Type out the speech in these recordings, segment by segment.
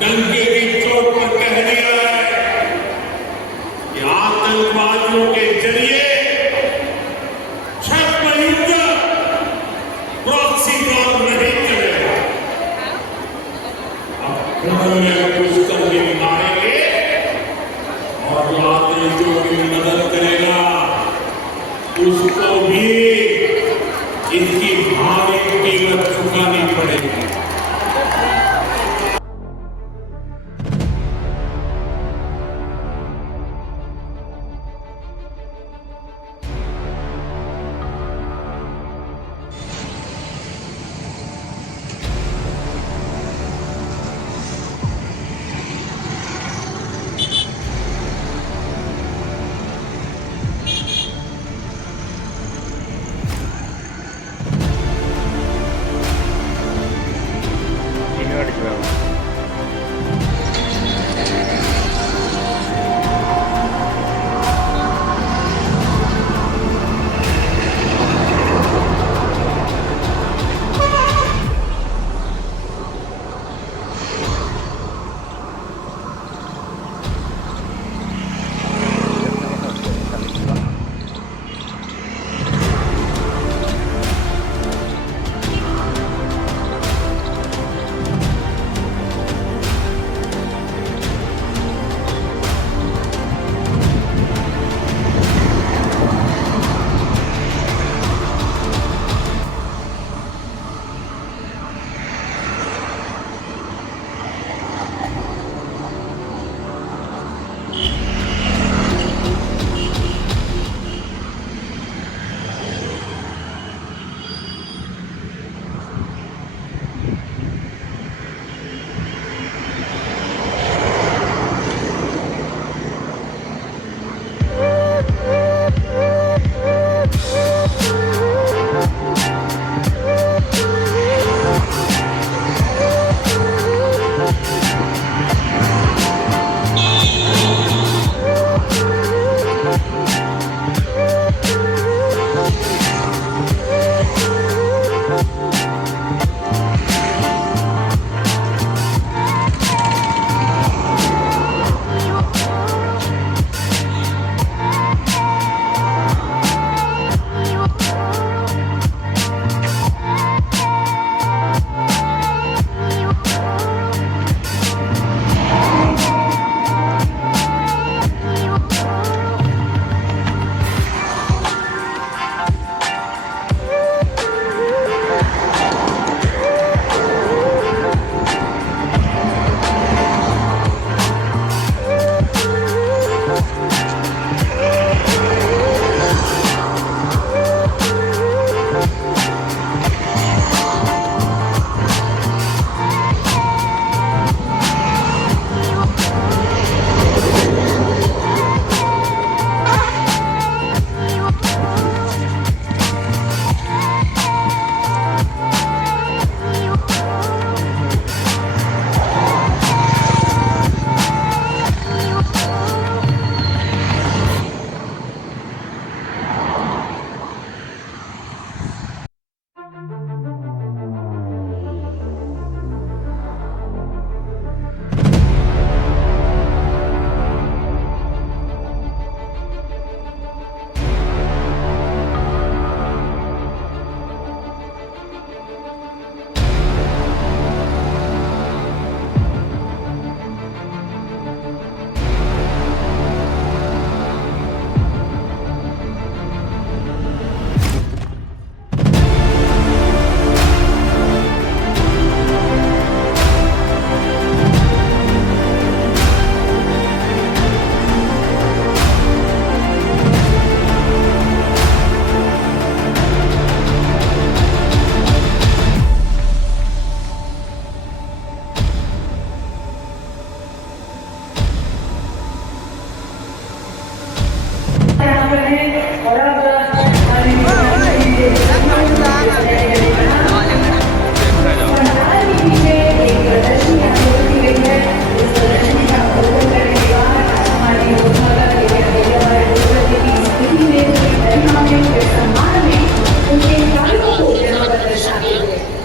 डंके की चोट पर कह दिया है कि आतंकवादियों के जरिए छठ युद्ध प्रॉक्सी वॉर नहीं चलेगा। अब में कुछ करके मारेंगे और आतंकियों की मदद करेगा उसको भी इसकी भारी कीमत चुकानी पड़ेगी।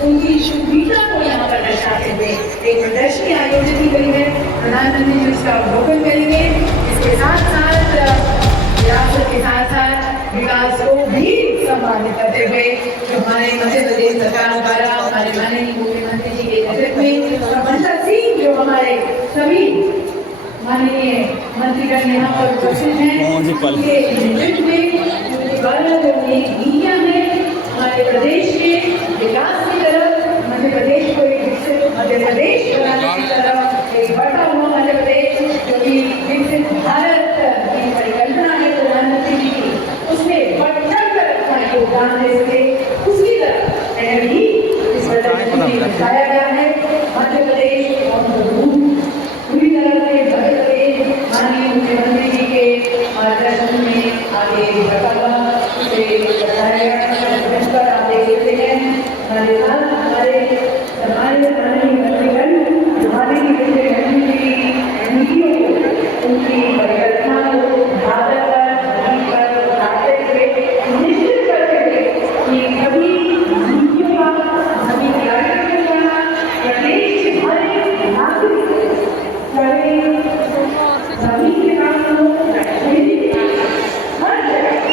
उनकी शुभीता को यहाँ पर दर्शाते हुए एक प्रदर्शनी आयोजित की गई प्रधानमंत्री जी उसका अवलोकन करेंगे। इसके साथ साथ विरासत के साथ साथ विकास को भी सम्मानित करते हुए जो हमारे मध्य प्रदेश सरकार द्वारा हमारे माननीय मुख्यमंत्री जी के नेतृत्व में प्रबंधक सिंह जो हमारे सभी माननीय मंत्रीगण यहाँ पर उपस्थित हैं, उनके नेतृत्व में द्वारा जो नीतियाँ हैं हमारे प्रदेश के विकास की तरफ, मध्य प्रदेश को एक विकसित मध्य प्रदेश बनाने की तरफ, एक बढ़ता हुआ मध्य प्रदेश जो कि विकसित भारत की परिकल्पना है प्रधानमंत्री जी की, उसमें बढ़ चढ़ कर अपना योगदान दे सके, उसकी तरफ भी इस प्रदर्शन में दिखाया गया है। मध्य प्रदेश पूरी तरह से मध्य प्रदेश माननीय मुख्यमंत्री जी के मार्गदर्शन में आगे बढ़ा हुआ उसे बताया गया। आप देख सकते हैं हमारे साथ हमारे माननीय मंत्रीगण माननीय मुख्यमंत्री की नीतियों को, उनकी परिकल्पना को भारत पर उतारते हुए निश्चित करते हुए कि सभी नीतियों का सभी कार्यक्रमों का प्रदेश के हर नागरिक चाहे सभी के नाम हो हर जगह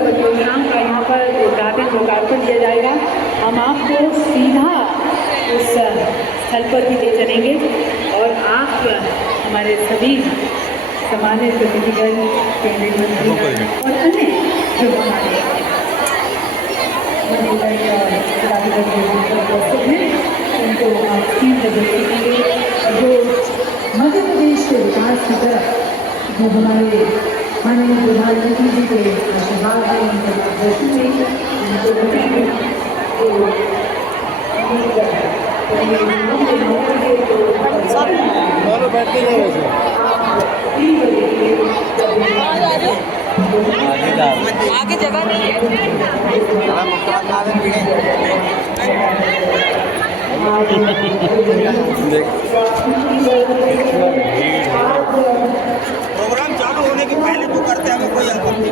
परियोजनाओं का यहाँ पर उद्घाटन लोकार्पण किया जाएगा। हम आपको सीधा उस स्थल पर भी ले चलेंगे और आप हमारे सभी सम्मानित प्रतिनिधिगण, केंद्रीय मंत्री और अन्य जो हमारे उपस्थित हैं उनको आप स्कीम देखेंगे जो मध्य प्रदेश के विकास की तरफ जो हमारे माननीय प्रधानमंत्री जी के आशीर्वाद है, उनके मार्गदर्शन में आगे जगह नहीं प्रोग्राम चालू होने के पहले तो करते हमें कोई आपत्ति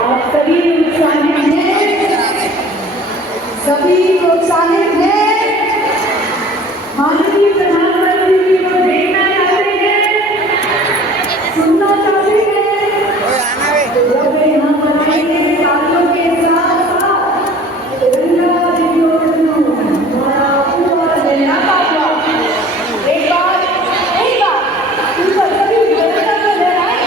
आप सभी उत्साहित हैं, सभी प्रोत्साहित हैं, माननीय प्रधानमंत्री जी को देखना चाहते हैं, सुनना चाहते हैं, जब वे यहाँ मनाएंगे साथियों के साथ साथ तिरंगा हमारा पूरा लहराता हुआ एक बार ऊपर सभी तिरंगा को लहराएं,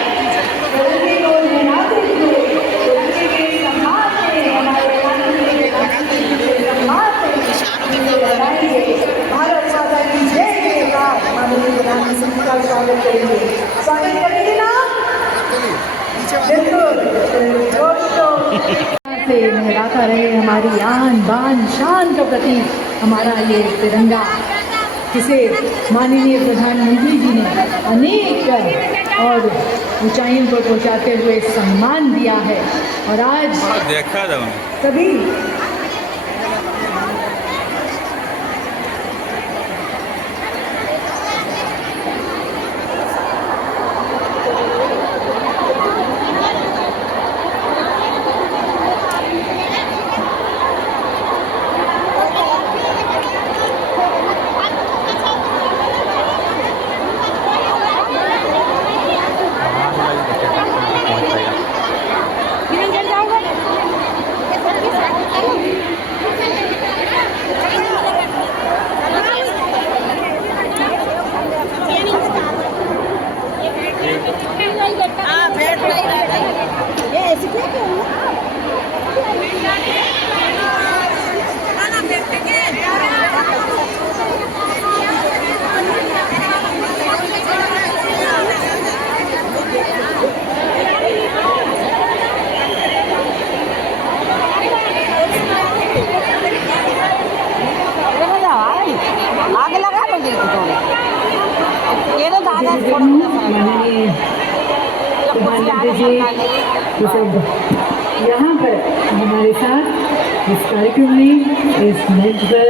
तिरंगे को लहराते हुए तिरंगे के सम्मान से हमारे माननीय प्रधानमंत्री के सम्मान से लहराएंगे। भारत माता की जय के साथ माननीय प्रधानमंत्री का स्वागत करेंगे। स्वागत करेंगे ना? बिल्कुल से लहराता रहे हमारी आन बान शान का प्रतीक हमारा ये तिरंगा, जिसे माननीय प्रधानमंत्री जी ने अनेक और ऊंचाइयों पर पहुंचाते हुए सम्मान दिया है। और आज देखा था सभी प्रधानमंत्री जी ये सब यहाँ पर हमारे साथ इस कार्यक्रम में इस मंच पर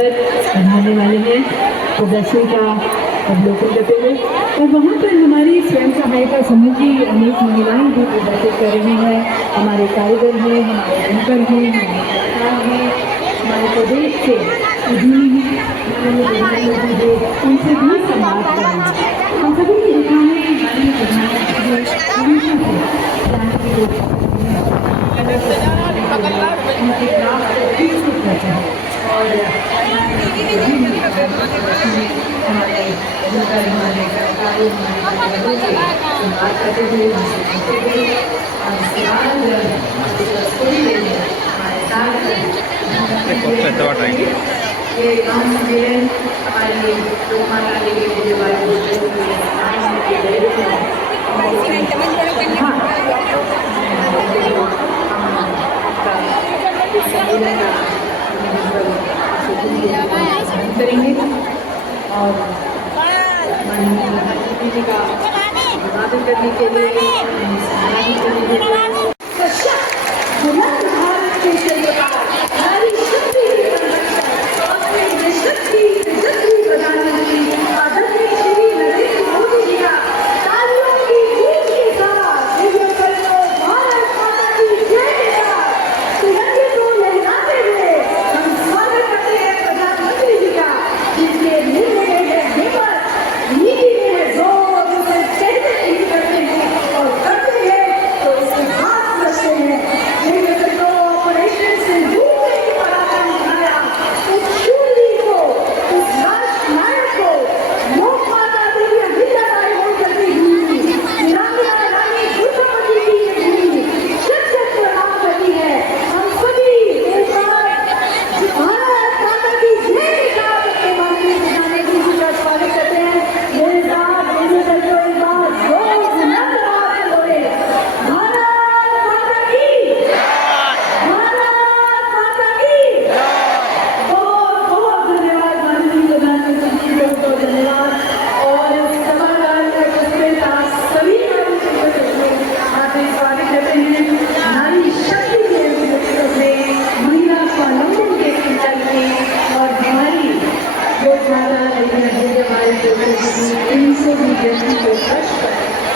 पढ़ाने वाले हैं प्रदर्शनी का अवलोकन करते हुए। और वहाँ पर हमारी स्वयं सहायता समूह की अनेक महिलाएं भी प्रदर्शित कर रही हैं। हमारे कारीगर हैं, हमारे बैंकर हैं, हमारे सरकार हैं, हमारे प्रदेश के उनसे भी संवाद करेंगे। हम सभी को देखा है कि हमारे प्रधानमंत्री हमेशा उनके ग्राफ को विकसित करते हैं और हमारे सरकारी संवाद करते हुए ये गाँव सम्मेलन हमारी लोक माता देवी पूजे करेंगे और प्रधानमंत्री जी का अभिवादन करने के लिए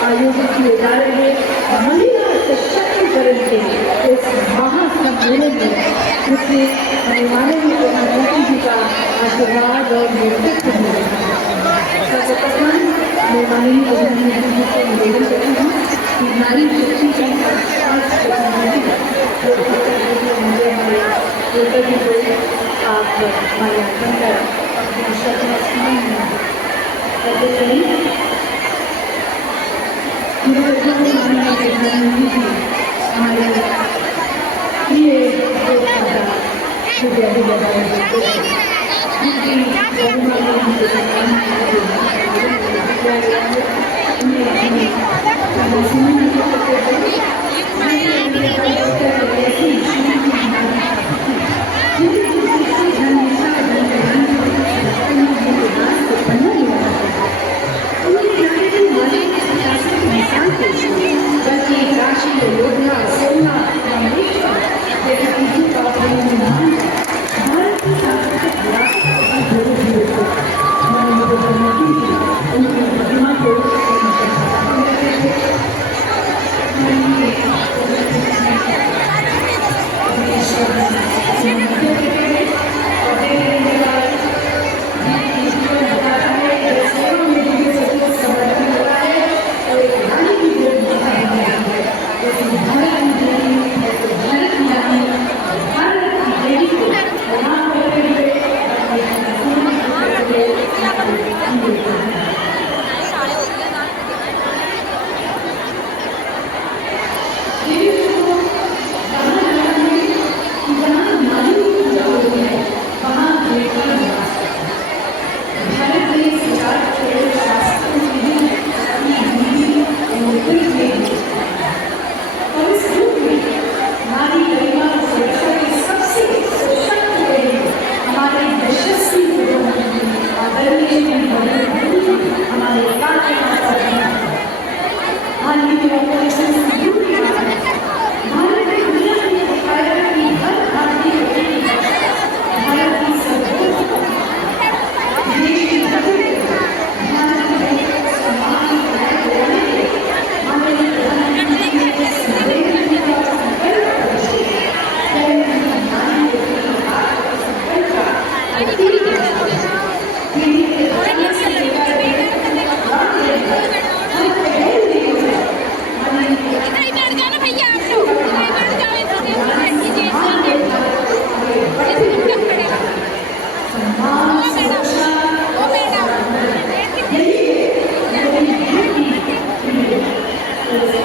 आयोजित किए जा रहे महिला सशक्तिकरण के इस महासम्मेलन में जिससे माननीय प्रधानमंत्री जी का आशीर्वाद और नेतृत्व मिलेगा। सर्वप्रथम मैं माननीय प्रधानमंत्री जी से निवेदन करती हूँ कि नारी शक्ति का आप माल्यार्पण कर अपने शक्ति करते चलें। हमारे प्रिय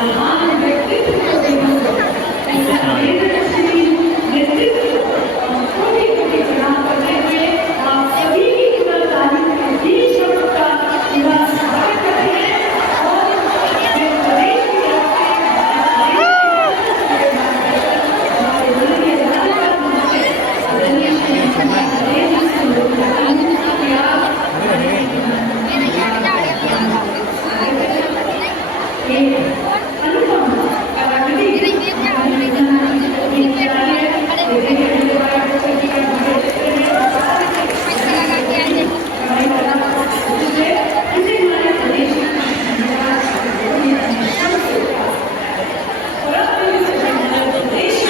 महान व्यक्तित्व को देखो, ऐसा नेतृत्व और छोटी-छोटी प्रणाम करते हुए आप सभी की तुरंत तालीम के बीच हम उसका पूरा स्वागत करते हैं और मैं प्रदेश की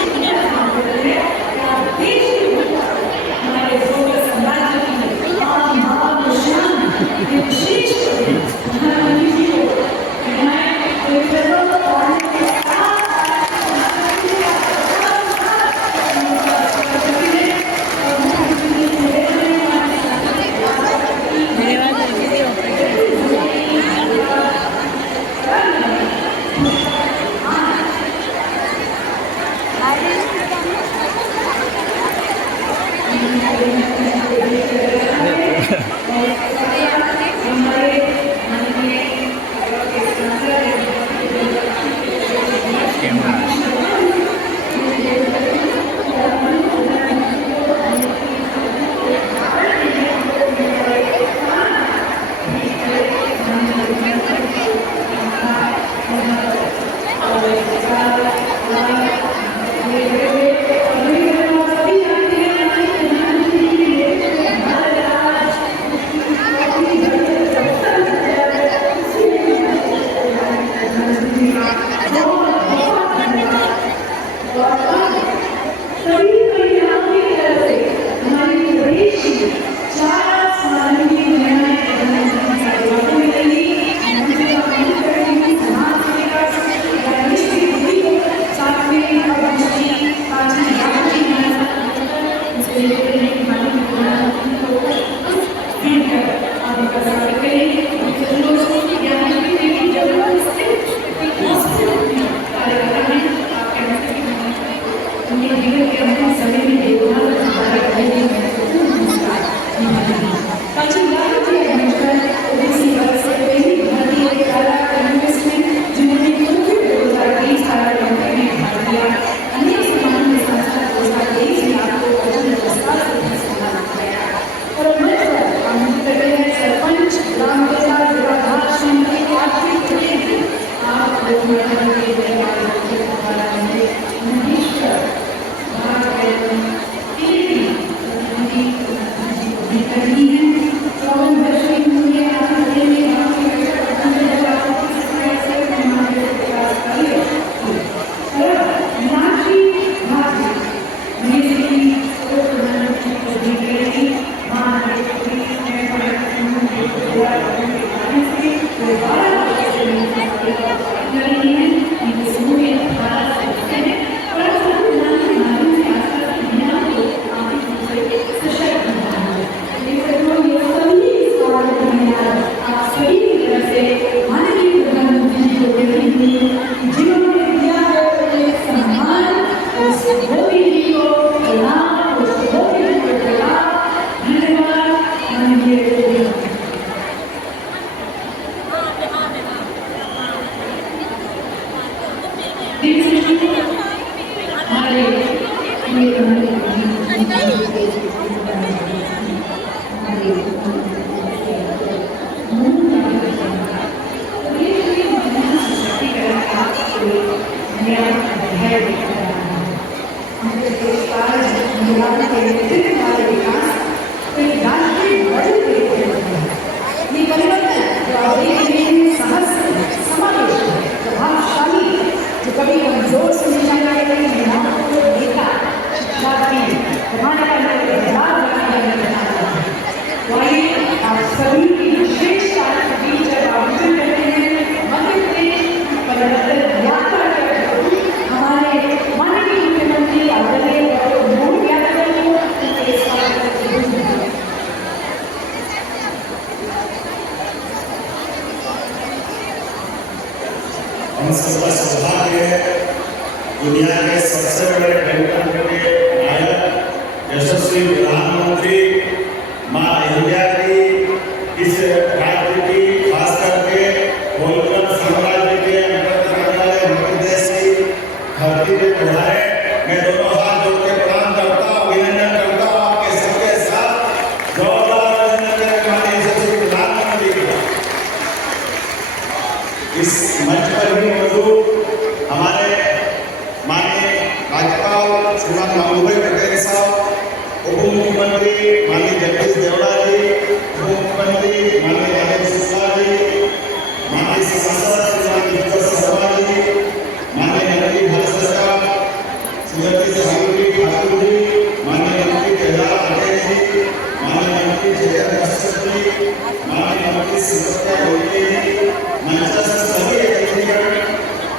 तरफ से हमारे माननीय प्रधानमंत्री आदरणीय श्री नरेंद्र सिंह मोदी कि आप अनुपम सौभाग्य है दुनिया के सबसे बड़े गणतंत्र के नायक यशस्वी प्रधानमंत्री माँ अहिल्या की इस राज्य की खास करके होलकर साम्राज्य के अंतर्गत आने वाले मध्य प्रदेश की धरती पे पधारे। मैं दोनों हाथ जोड़ के प्रणाम करता हूँ, अभिनंदन करता हूँ आपके सबके साथ जोरदार अभिनंदन करने यशस्वी प्रधानमंत्री का। इस मंच पर भी मौजूद हमारे माननीय राज्यपाल श्रीमान बाबूभाई पटेल साहब, उप मुख्यमंत्री माननीय जगदीश देवड़ा जी, उप मुख्यमंत्री माननीय राजेश शुक्ला जी, माननीय सांसद श्रीमान विजय शर्मा जी, माननीय मंत्री भारत सरकार श्रीमती सावित्री ठाकुर जी, माननीय मंत्री केदार पटेल जी, माननीय मंत्री जयंत कश्यप जी, माननीय मंत्री सुब्रता रोही जी, मंच सभी अतिथिगण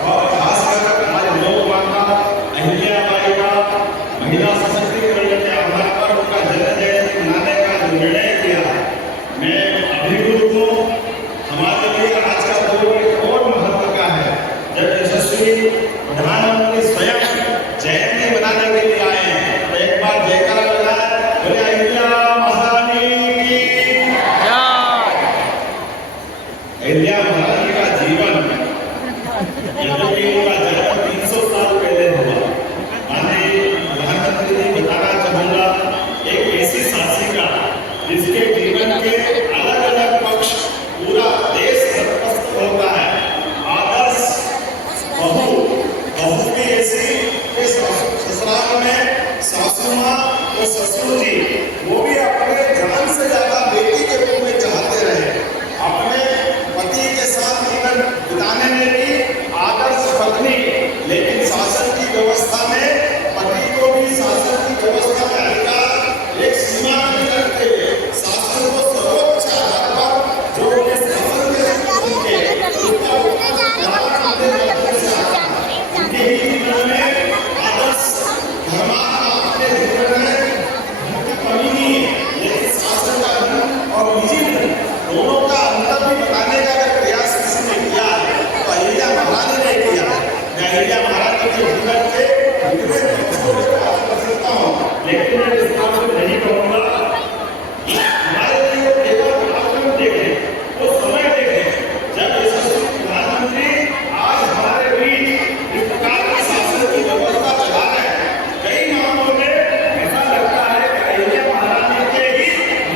और खासकर हमारे लोक माता अहिल्याबाई का महिला सशक्तिकरण के आधार पर उनका जन्म जयंती मनाने का जो निर्णय किया, मैं अभिभूत हूँ। हमारे लिए आज का दिन और महत्व का है जब यशस्वी प्रधानमंत्री स्वयं जयंती मनाने के लिए आए हैं। तो एक बार जयकारा लगाए, बोले अहिल्या महारानी की जय। अहिल्या महारानी का जीवन यद्यपि उनका जन्म 300 साल पहले हुआ, माननीय प्रधानमंत्री जी बताना चाहूंगा एक ऐसी शासिका जिसके जीवन के अलग अलग पक्ष पूरा देश प्रस्तुत होता है। आदर्श बहू भी ऐसी कि ससुराल में सासू माँ और ससुर जी वो भी अपने जान से ज्यादा बेटी के रूप में चाहते रहे। अपने पति के साथ जीवन बिताने में भी आदर्श पत्नी, लेकिन शासन की व्यवस्था में पति को भी शासन की व्यवस्था में अधिकार एक सीमा में रखते हुए शासन को सर्वोच्च आधार पर जो उन्हें शासन के उनके ही जीवन में आदर्श धर्मात्मा अपने जीवन में कमी नहीं है, लेकिन शासन का धर्म और निजी धर्म दोनों का अंतर भी बताने का अगर प्रयास किसी ने किया है तो अहिल्या महारानी ने किया है। मैं अहिल्या महारानी के जीवन के इतने पक्षों को बात कर सकता हूँ, लेकिन मैं इस बात को नहीं कहूँगा। हमारे लिए केवल आचरण देखें, वो समय देखें जब यशस्वी प्रधानमंत्री आज हमारे बीच इस प्रकार के शासन की व्यवस्था चला रहे हैं। कई मामलों में ऐसा लगता है कि अहिल्या महारानी के ही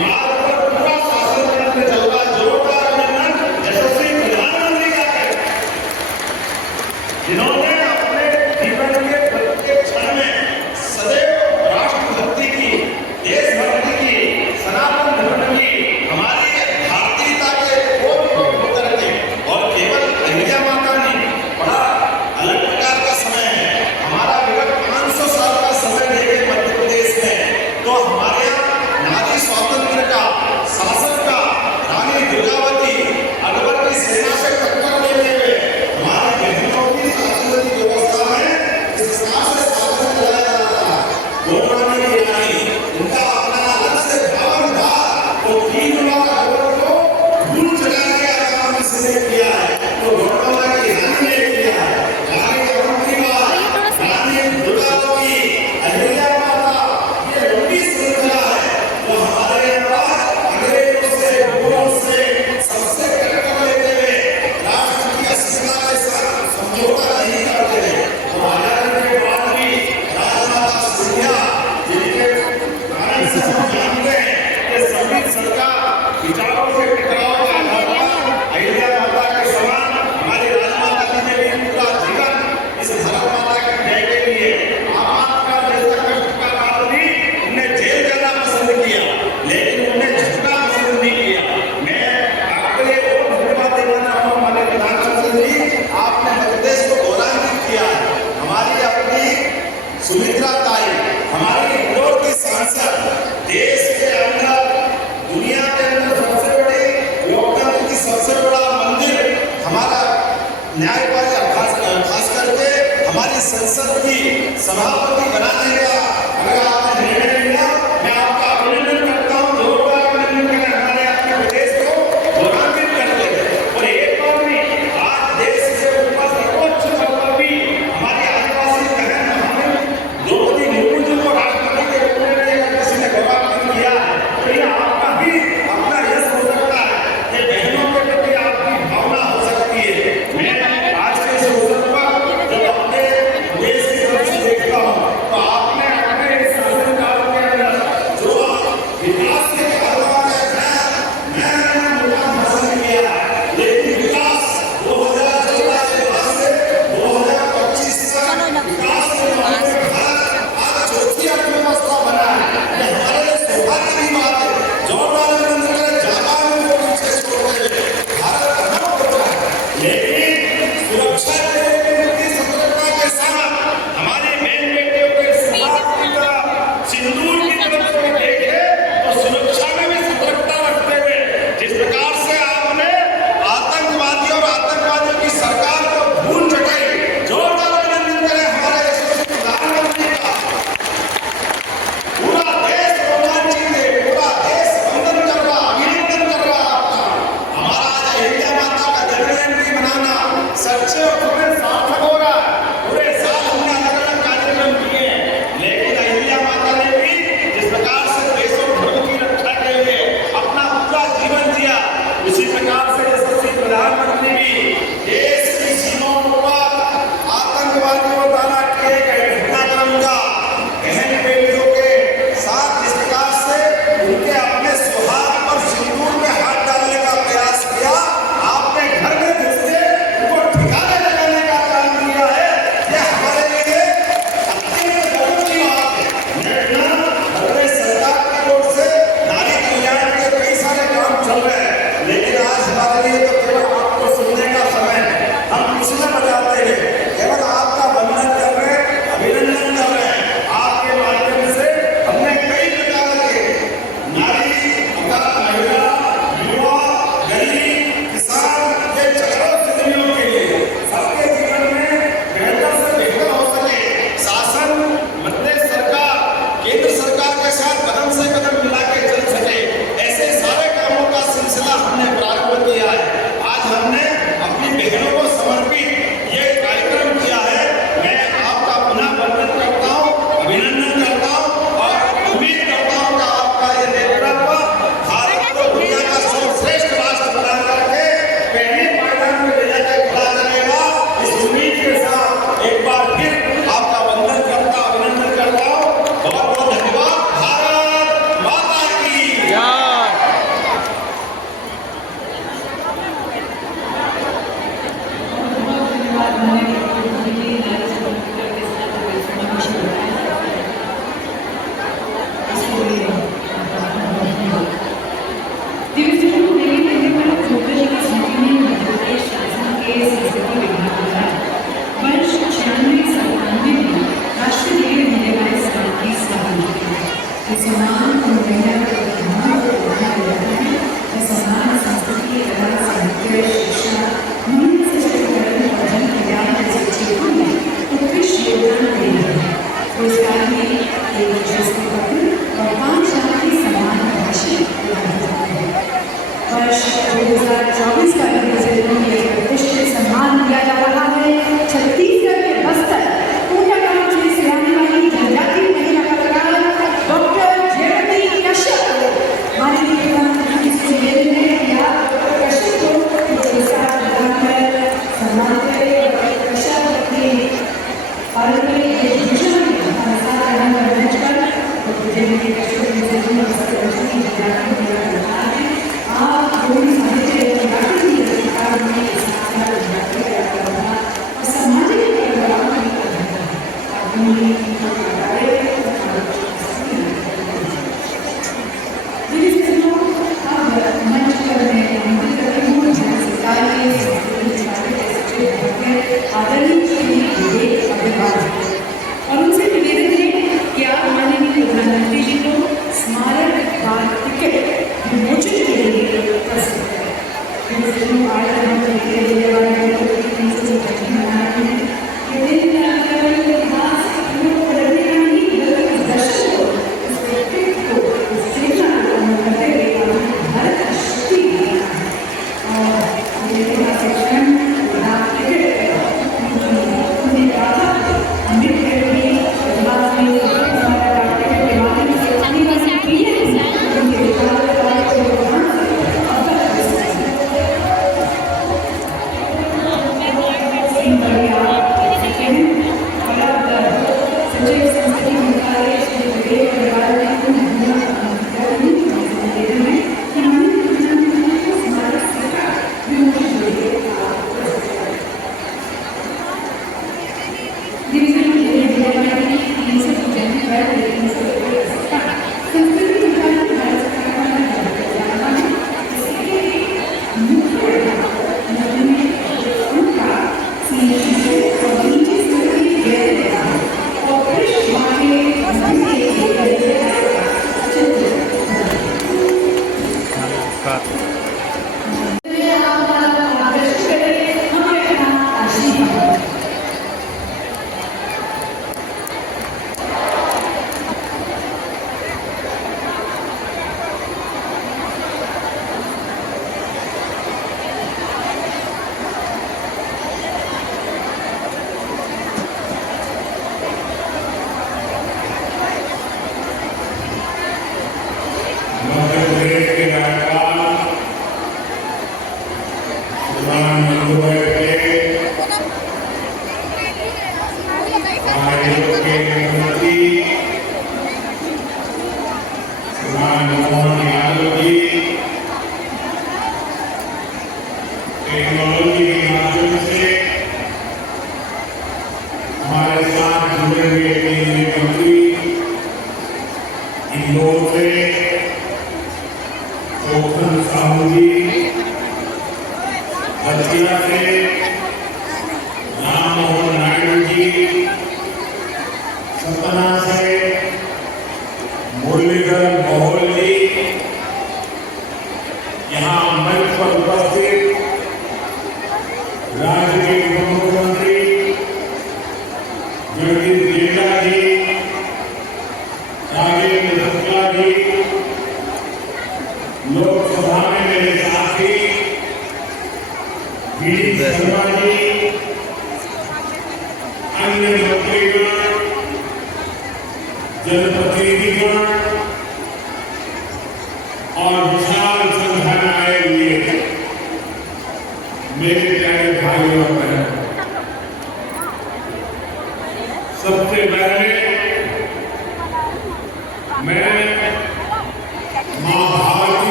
मार्ग पर पूरा शासन तंत्र चल रहा। जोरदार अभिनंदन यशस्वी प्रधानमंत्री का है, जिन्होंने अपने जीवन के प्रत्येक क्षण में सदैव राष्ट्रभक्ति की, देशभक्ति की, सनातन धर्म की, हमारी भारतीयता के कोट होकर के, और केवल अहिल्या माता ने बड़ा अलग प्रकार का समय है। हमारा विगत 500 साल का समय देखे मध्य प्रदेश में तो हमारे यहाँ नारी स्वातंत्र का, शासन का, रानी दुर्गावती अकबर की सेना से टक्कर लेते हुए हमारे बहनों की सांस्कृतिक व्यवस्था में इस प्रकार से शासन चलाया जाता है। गोरवानी की रानी, उनका अपना अलग से भावन था, वो 3 लाख अकबर को धूल चढ़ाने का काम इसने किया है, तो गोरवानी की रानी ने किया है। रानी अवंतीबाई, रानी दुर्गावती, अहिल्या माता, ये लंबी श्रृंखला है जो हमारे यहाँ अंग्रेजों से, मुगलों से सबसे टक्कर लेते हुए राष्ट्र की अस्मिता के साथ समझौता नहीं करते थे। तो आजादी के बाद भी राजमाता सिंधिया, जिनके कारण से हम जानते हैं कि संविधान सरकार विचारों के टकराव के आधार पर अहिल्या माता के समान हमारी राजमाता जी ने भी पूरा जीवन इस भारत माता के न्याय के लिए आपका जैसा कष्ट का काल भी उन्हें जेल जाना पसंद किया, लेकिन उन्हें झुकना पसंद नहीं किया। मैं आपके लिए और धन्यवाद देना चाहूँगा हमारे प्रधानमंत्री जी, आपने मध्य प्रदेश को गौरवान्वित किया है। हमारी अपनी सुमित्रा ताई, हमारी इंदौर की सांसद, देश के अंदर, दुनिया के अंदर सबसे बड़ी लोकतंत्र की सबसे बड़ा मंदिर हमारा न्यायपालिका, खास करके हमारी संसद की सभापति बनाने का अगर आपने निर्णय लिया, मैं आपका अभिनंदन करता हूँ। जोरदार अभिनंदन करें हमारे अपने प्रदेश को गौरवान्वित करते हैं। और एक बार भी आज देश से ऊपर सर्वोच्च पद पर भारत में ये दिशा में हमारे साथ रहना मंच पर जिनके आप पूरी साहित्य सामाजिक और उनसे निवेदन है कि आप माननीय प्रधानमंत्री जी को स्मारक डाक टिकट विमोचन के लिए प्रस्तुत करें। आज हम देने वाले ये दिन इतिहास पढ़ने का नहीं बल्कि दर्शक को इस व्यक्तित्व को इस चेतना को करते हुए भारत की शक्ति और ये ऐतिहासिक क्षण डाक टिकट उन्हें कहा अम्बेडकर की शुरुआत में हमारा डाक टिकट के माध्यम से आने वाली पीढ़ी उनके विचार को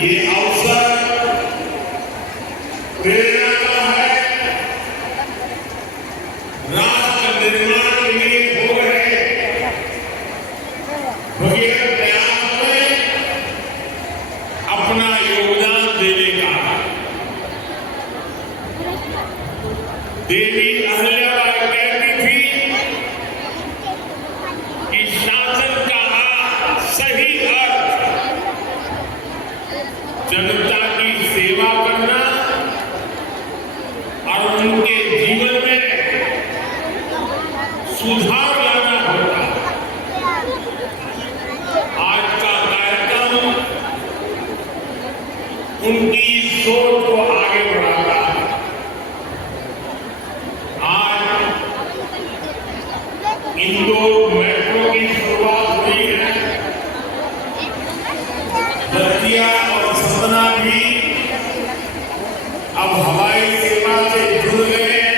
ये अवसर प्रेरणा का है। राष्ट्र निर्माण के लिए हो रहे भगीरथ प्रयास में अपना योगदान देने का। देवी अहिल्याबाई कहती थी कि शासन का सही अर्थ जनता की सेवा करना और उनके जीवन में सुधार लाना होता। आज का कार्यक्रम उनकी सोच को आगे बढ़ाता है। आज इंदौर मेट्रो की शुरुआत हुई है। दतिया और सतना भी अब हवाई सेवा से जुड़ गए हैं।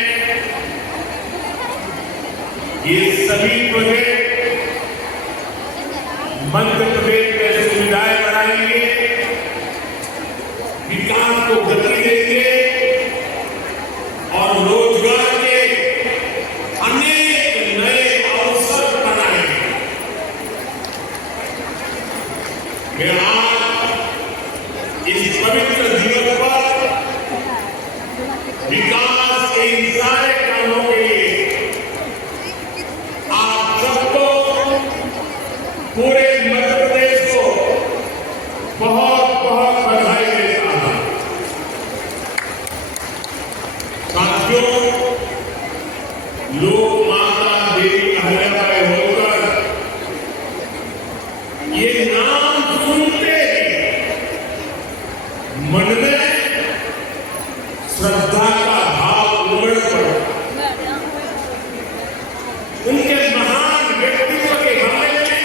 ये सभी प्रोजेक्ट मध्य प्रदेश में सुविधाएं बढ़ाएंगे, विकास को गति देंगे और रोजगार के अनेक नए अवसर बनाएंगे। मैं आज इस पवित्र दिवस पर विकास के इन सारे कामों के लिए आप सबको, पूरे मध्य प्रदेश को बहुत बहुत बधाई देता हूं। साथियों, लोक माता देवी अहिल्याबाई होलकर ये नाम सुनते ही मन में श्रद्धा का भाव उमड़ पड़ा। उनके महान व्यक्तित्व के बारे में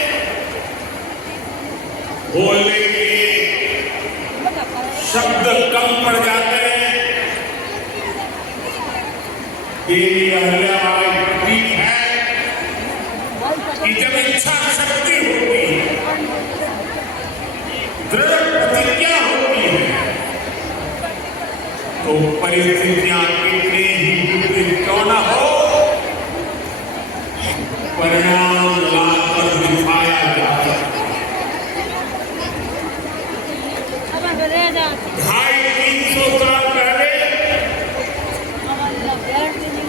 बोलने के लिए शब्द कम पड़ जाते हैं। देवी अहिल्याबाई प्रतीक है कि जब इच्छा शक्ति होती है, दृढ़ प्रतिज्ञा होती है, तो परिस्थितियां कितनी ही विपरीत क्यों न हो, परिणाम लाकर दिखाया जा सकता है। 250-300 साल पहले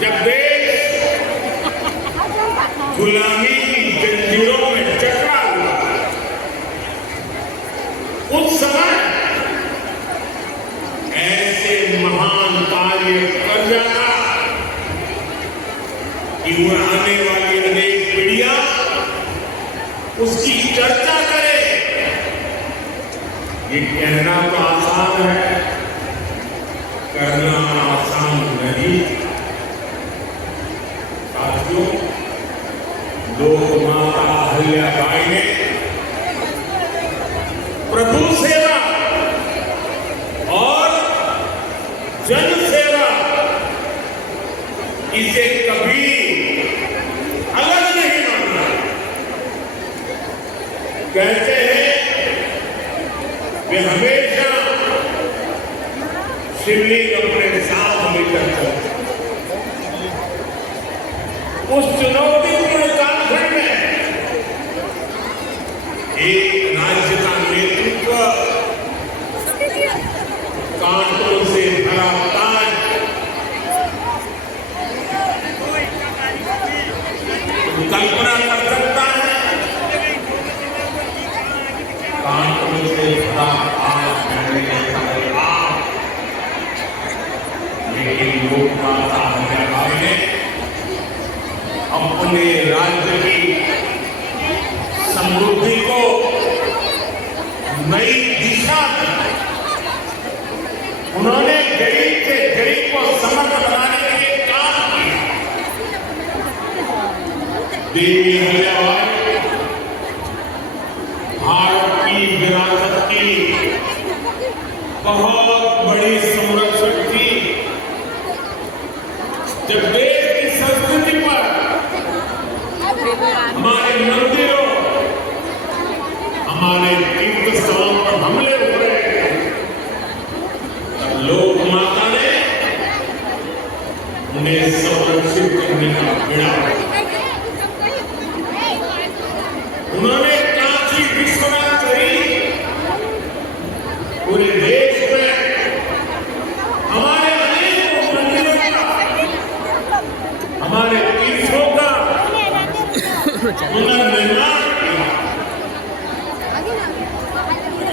जब देश गुलामी की जंजीरों में जकड़ा हुआ, उस समय ऐसे महान कार्य कर जाना कि वो आने वाली अनेक पीढ़ियां उसकी चर्चा करे। ये कहना तो आसान है, करना आसान नहीं। साथियों, लोक माता अहिल्याबाई ने प्रभु सेवा और जन सेवा इसे कभी अलग नहीं माना। कहते हैं वे हमेशा शिवलिंग अपने साथ लेकर चलते। उस चुनौतीपूर्ण कालखंड में एक राज्य का नेतृत्व, कांटों से भरा ताज, कल्पना कर सकता है, कांटों से भरा ताज लेकिन लोक माता अहिल्याबाई ने अपने राज्य की समृद्धि को नई दिशा दी। उन्होंने गरीब से गरीब को समर्थ बनाने के लिए काम किया। देवी अहिल्याबाई भारत की विरासत की बहुत बड़ी संरक्षक थी। जब देश की संस्कृति पर, हमारे मंदिरों, हमारे तीर्थ स्थलों पर हमले हुए,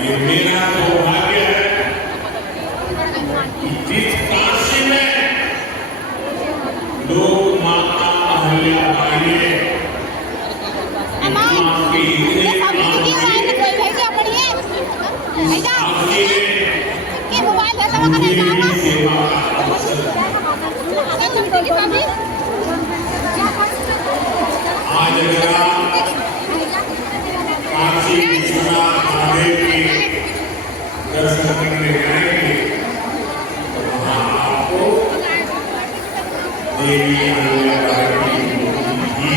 ये मेरा सौभाग्य है कि जिस काशी में लोग माता अहिल्याबाई ने इतिहास के इतने सेवा आज अगर आप काशी विश्वनाथ महादेव के दर्शन करने जाएंगे तो वहाँ आपको देवी अहिल्याबाई की मूर्ति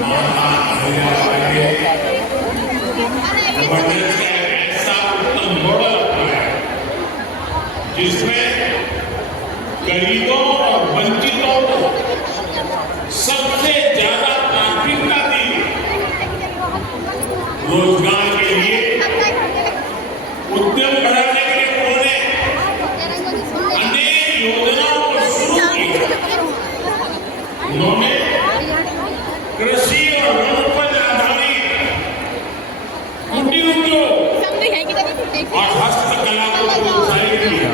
माता अहिल्याबाई के ऐसा उत्तम मॉडल है जिसमें गरीबों और वंचितों को सबसे ज्यादा प्राथमिकता दी, रोजगार के लिए, उद्यम बढ़ाने के लिए उन्होंने अनेक योजनाओं को शुरू किया। उन्होंने कृषि और वनोपज आधारित कुटीर उद्योग और हस्तकला को प्रोत्साहित किया।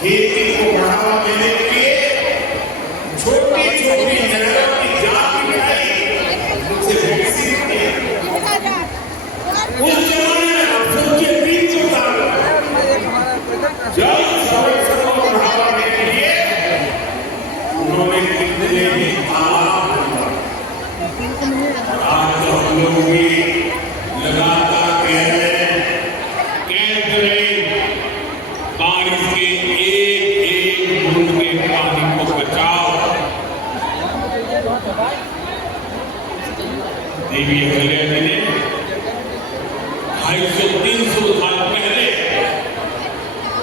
खेती को बढ़ावा देने के लिए छोटी छोटी जगहों की जात मिलाई उसे विकसित किया। उस जमाने में अफसर के 300 साल जल संरक्षण को बढ़ावा देने के लिए उन्होंने कितने ही तालाब बनवाए। आज तो हम लोग भी लगातार कह रहे हैं बारिश के एक बूंद के पानी को बचाओ। देवी अहिल्याबाई ने 250-300 साल पहले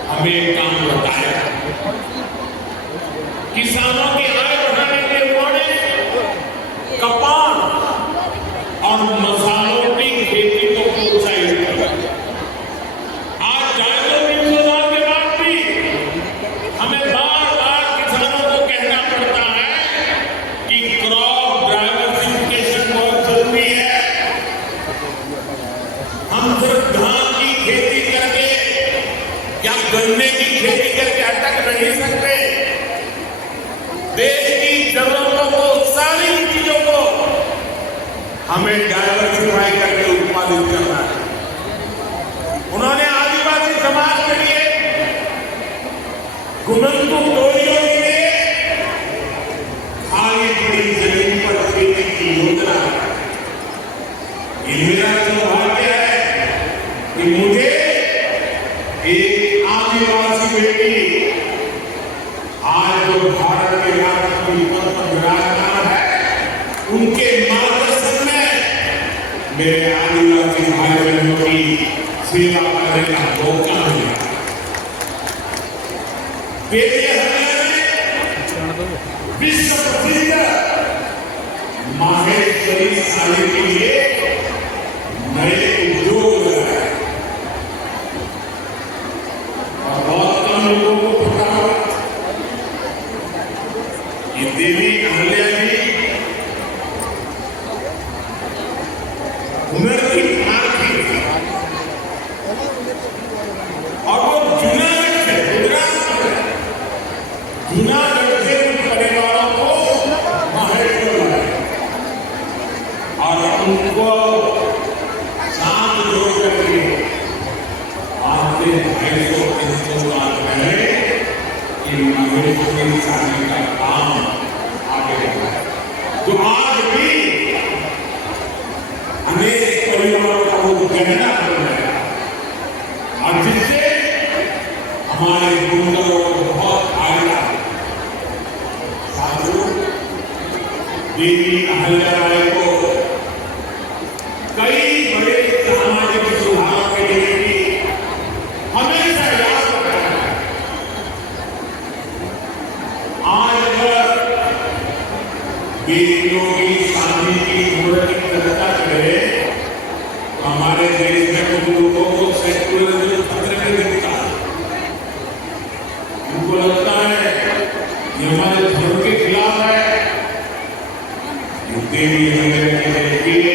हमें एक काम बताया। किसानों की आय बढ़ाने के लिए उन्होंने कपास और मसालों की खेती को प्रोत्साहित किया। आज 250 साल के बाद भी हमें बार-बार किसानों को कहना पड़ता है कि क्रॉप डाइवर्सिफिकेशन बहुत जरूरी है। हम सिर्फ धान की खेती करके या गन्ने की खेती करके अटक नहीं सकते। देश की जरूरतों को, सारी चीजों को हमें डाइवर्सिफाई करके उत्पादित करना है। उन्होंने आदिवासी समाज के लिए, घुमंतु टोलियों के लिए खाली पड़ी जमीन पर खेती की योजना है। ये मेरा सौभाग्य है कि मुझे एक आदिवासी बेटी आज जो भारत के राष्ट्रपति पद पर विराजमान है, उनके मार्गदर्शन में मेरे आदिवासी भाई बहनों की सेवा करने का मौका मिला। देवी अहिल्याबाई ने विश्व प्रसिद्ध माहेश्वरी साड़ी के लिए नए उद्योग लगाए और बहुत कम लोगों को पता हो कि देवी अहिल्याबाई हुनर की मां थी और वो जूनागढ़ से, जूनागढ़ से उन परिवारों को माहेश्वर लाए और उनको साथ जोड़ करके आज से 250-300 साल पहले इन माहेश्वरी शादी का काम आगे बढ़ा, जो आज भी अनेक परिवारों का वो गहना बन गया और जिससे हमारे बुजुर्गों को बहुत फायदा। साथियों, देवी अहिल्याबाई को कई बड़े सामाजिक सुधारों के लिए भी हमेशा याद रखना है। आज अगर बेटियों की शादी की उम्र की चर्चा करें तो हमारे देश में कुछ लोगों को सेक्युलरिज्म खतरे में दिखता है। उनको लगता है ये हमारे धर्म के खिलाफ है, देवी हरिया के लिए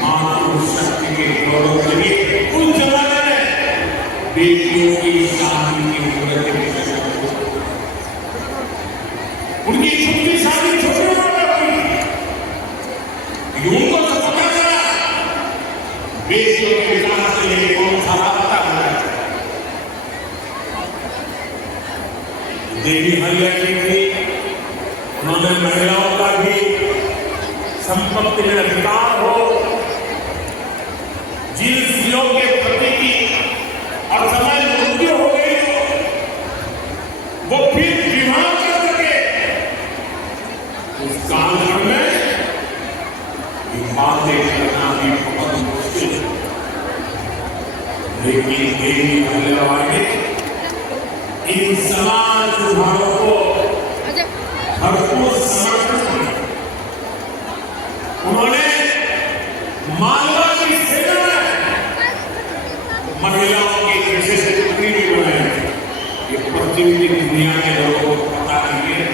मातृशक्ति के गौरव के लिए उस जमाने में बेटियों की शादी की जरूरत है। उनकी खुद की शादी छोटे उम्र में हुई, उनको तो पता चला बेटियों के विकास के लिए कौन सा रास्ता है। देवी हरिया जी थी, उन्होंने महिलाओं का भी संपत्ति में अधिकार हो, जिन स्त्रियों के पति की और समय मृत्यु हो गई हो वो फिर विवाह कर सके। उस कालखंड में विवाह करना भी बहुत मुश्किल है, लेकिन देवी हरियाबाई ने इन समाज सुधारों को भरपूर समर्थन किया। उन्होंने मालवा की सेना में महिलाओं की विशेष टुकड़ी भी बनाई। ये पश्चिम की दुनिया के लोगों को पता नहीं है,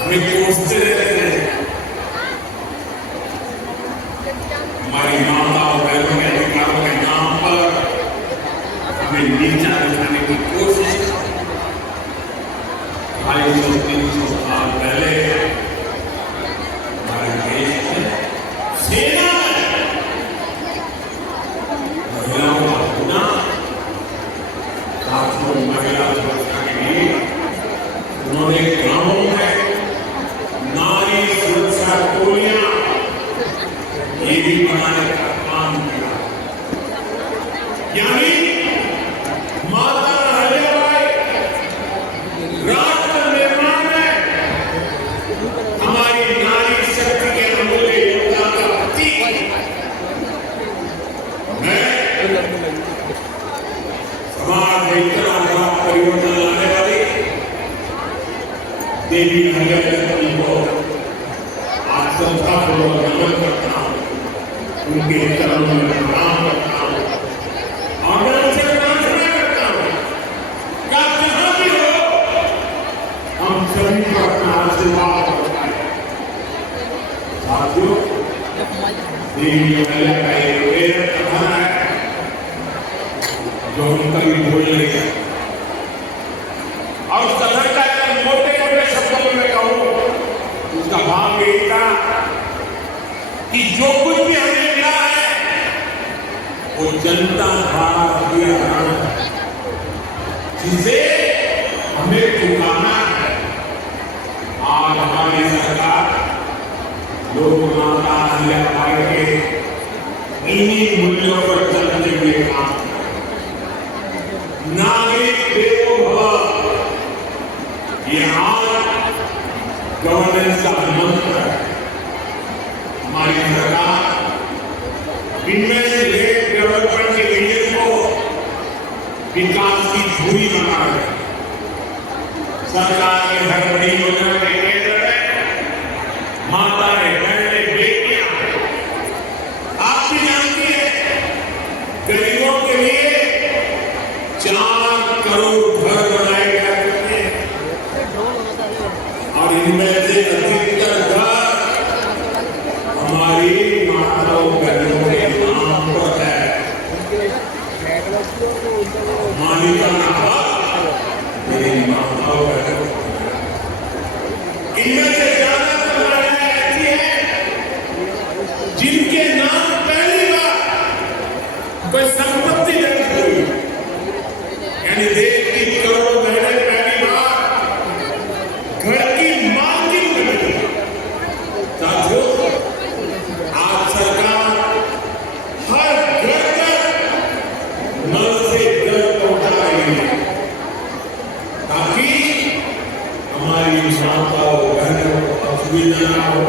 हमें पूछते रहते हैं। हमारी माता और बहनों के अधिकारों के नाम पर हमें नीचा दिखाने की कोशिश करते हैं। 250-300 साल पहले हमारे देश में सेना में महिलाओं का होना, साथियों महिला सुरक्षा के लिए उन्होंने गांवों में नारी सुरक्षा टोलियां ये भी बनाने का काम किया। यानी माता हरियाबाई राष्ट्र निर्माण में हमारी नारी शक्ति के अमूल्य योगदान का प्रतीक है। मैं समाज में इतना बड़ा परिवर्तन लाने वाली देवी हरियाबाई को आज श्रद्धापूर्वक नमन करता हूँ, उनके चरणों में प्रणाम करता हूँ और मैं उनसे प्रार्थना करता हूँ कि आप जहां भी हो हम सभी को अपना आशीर्वाद बताएं। साथियों, देवी हरिया का एक प्रेरक कथन है जो हम कभी भूल नहीं सकते। और उस कथन का अगर मोटे मोटे शब्दों में कहूं, उसका भाव यही था कि जो कुछ भी हमें मिला है वो जनता द्वारा दिया जाना है, जिसे हमें चुकाना है। आज हमारी सरकार लोक माता हरियाबाई के इन्हीं मूल्यों पर चलते हुए काम कर रही है। नागरिक देवो भव, ये आज गवर्नेंस का मंत्र है। हमारी सरकार इनमें से एक डेवलपमेंट के विजन को विकास की धुरी बना रहे हैं। सरकार के हर बड़ी योजना के केंद्र में माताएं, बहनें, बेटियां। आप भी जानती हैं, गरीबों के लिए 4 करोड़ घर बनाए जा चुके हैं और इनमें से अधिकतर घर हमारी माताओं बहनों के नाम पर है। मालिकाना हक मेरी माताओं बहनों, इनमें से ज्यादातर महिलाएं ऐसी हैं जिनके नाम पहली बार कोई संपत्ति दर्ज हुई, यानी देश की करोड़ों महिलाएं पहली बार घर की मालकिन बनी। साथियों, आज सरकार हर घर तक नल से जल पहुंचा रही है ताकि हमारी माताओं बहनों को असुविधा न हो,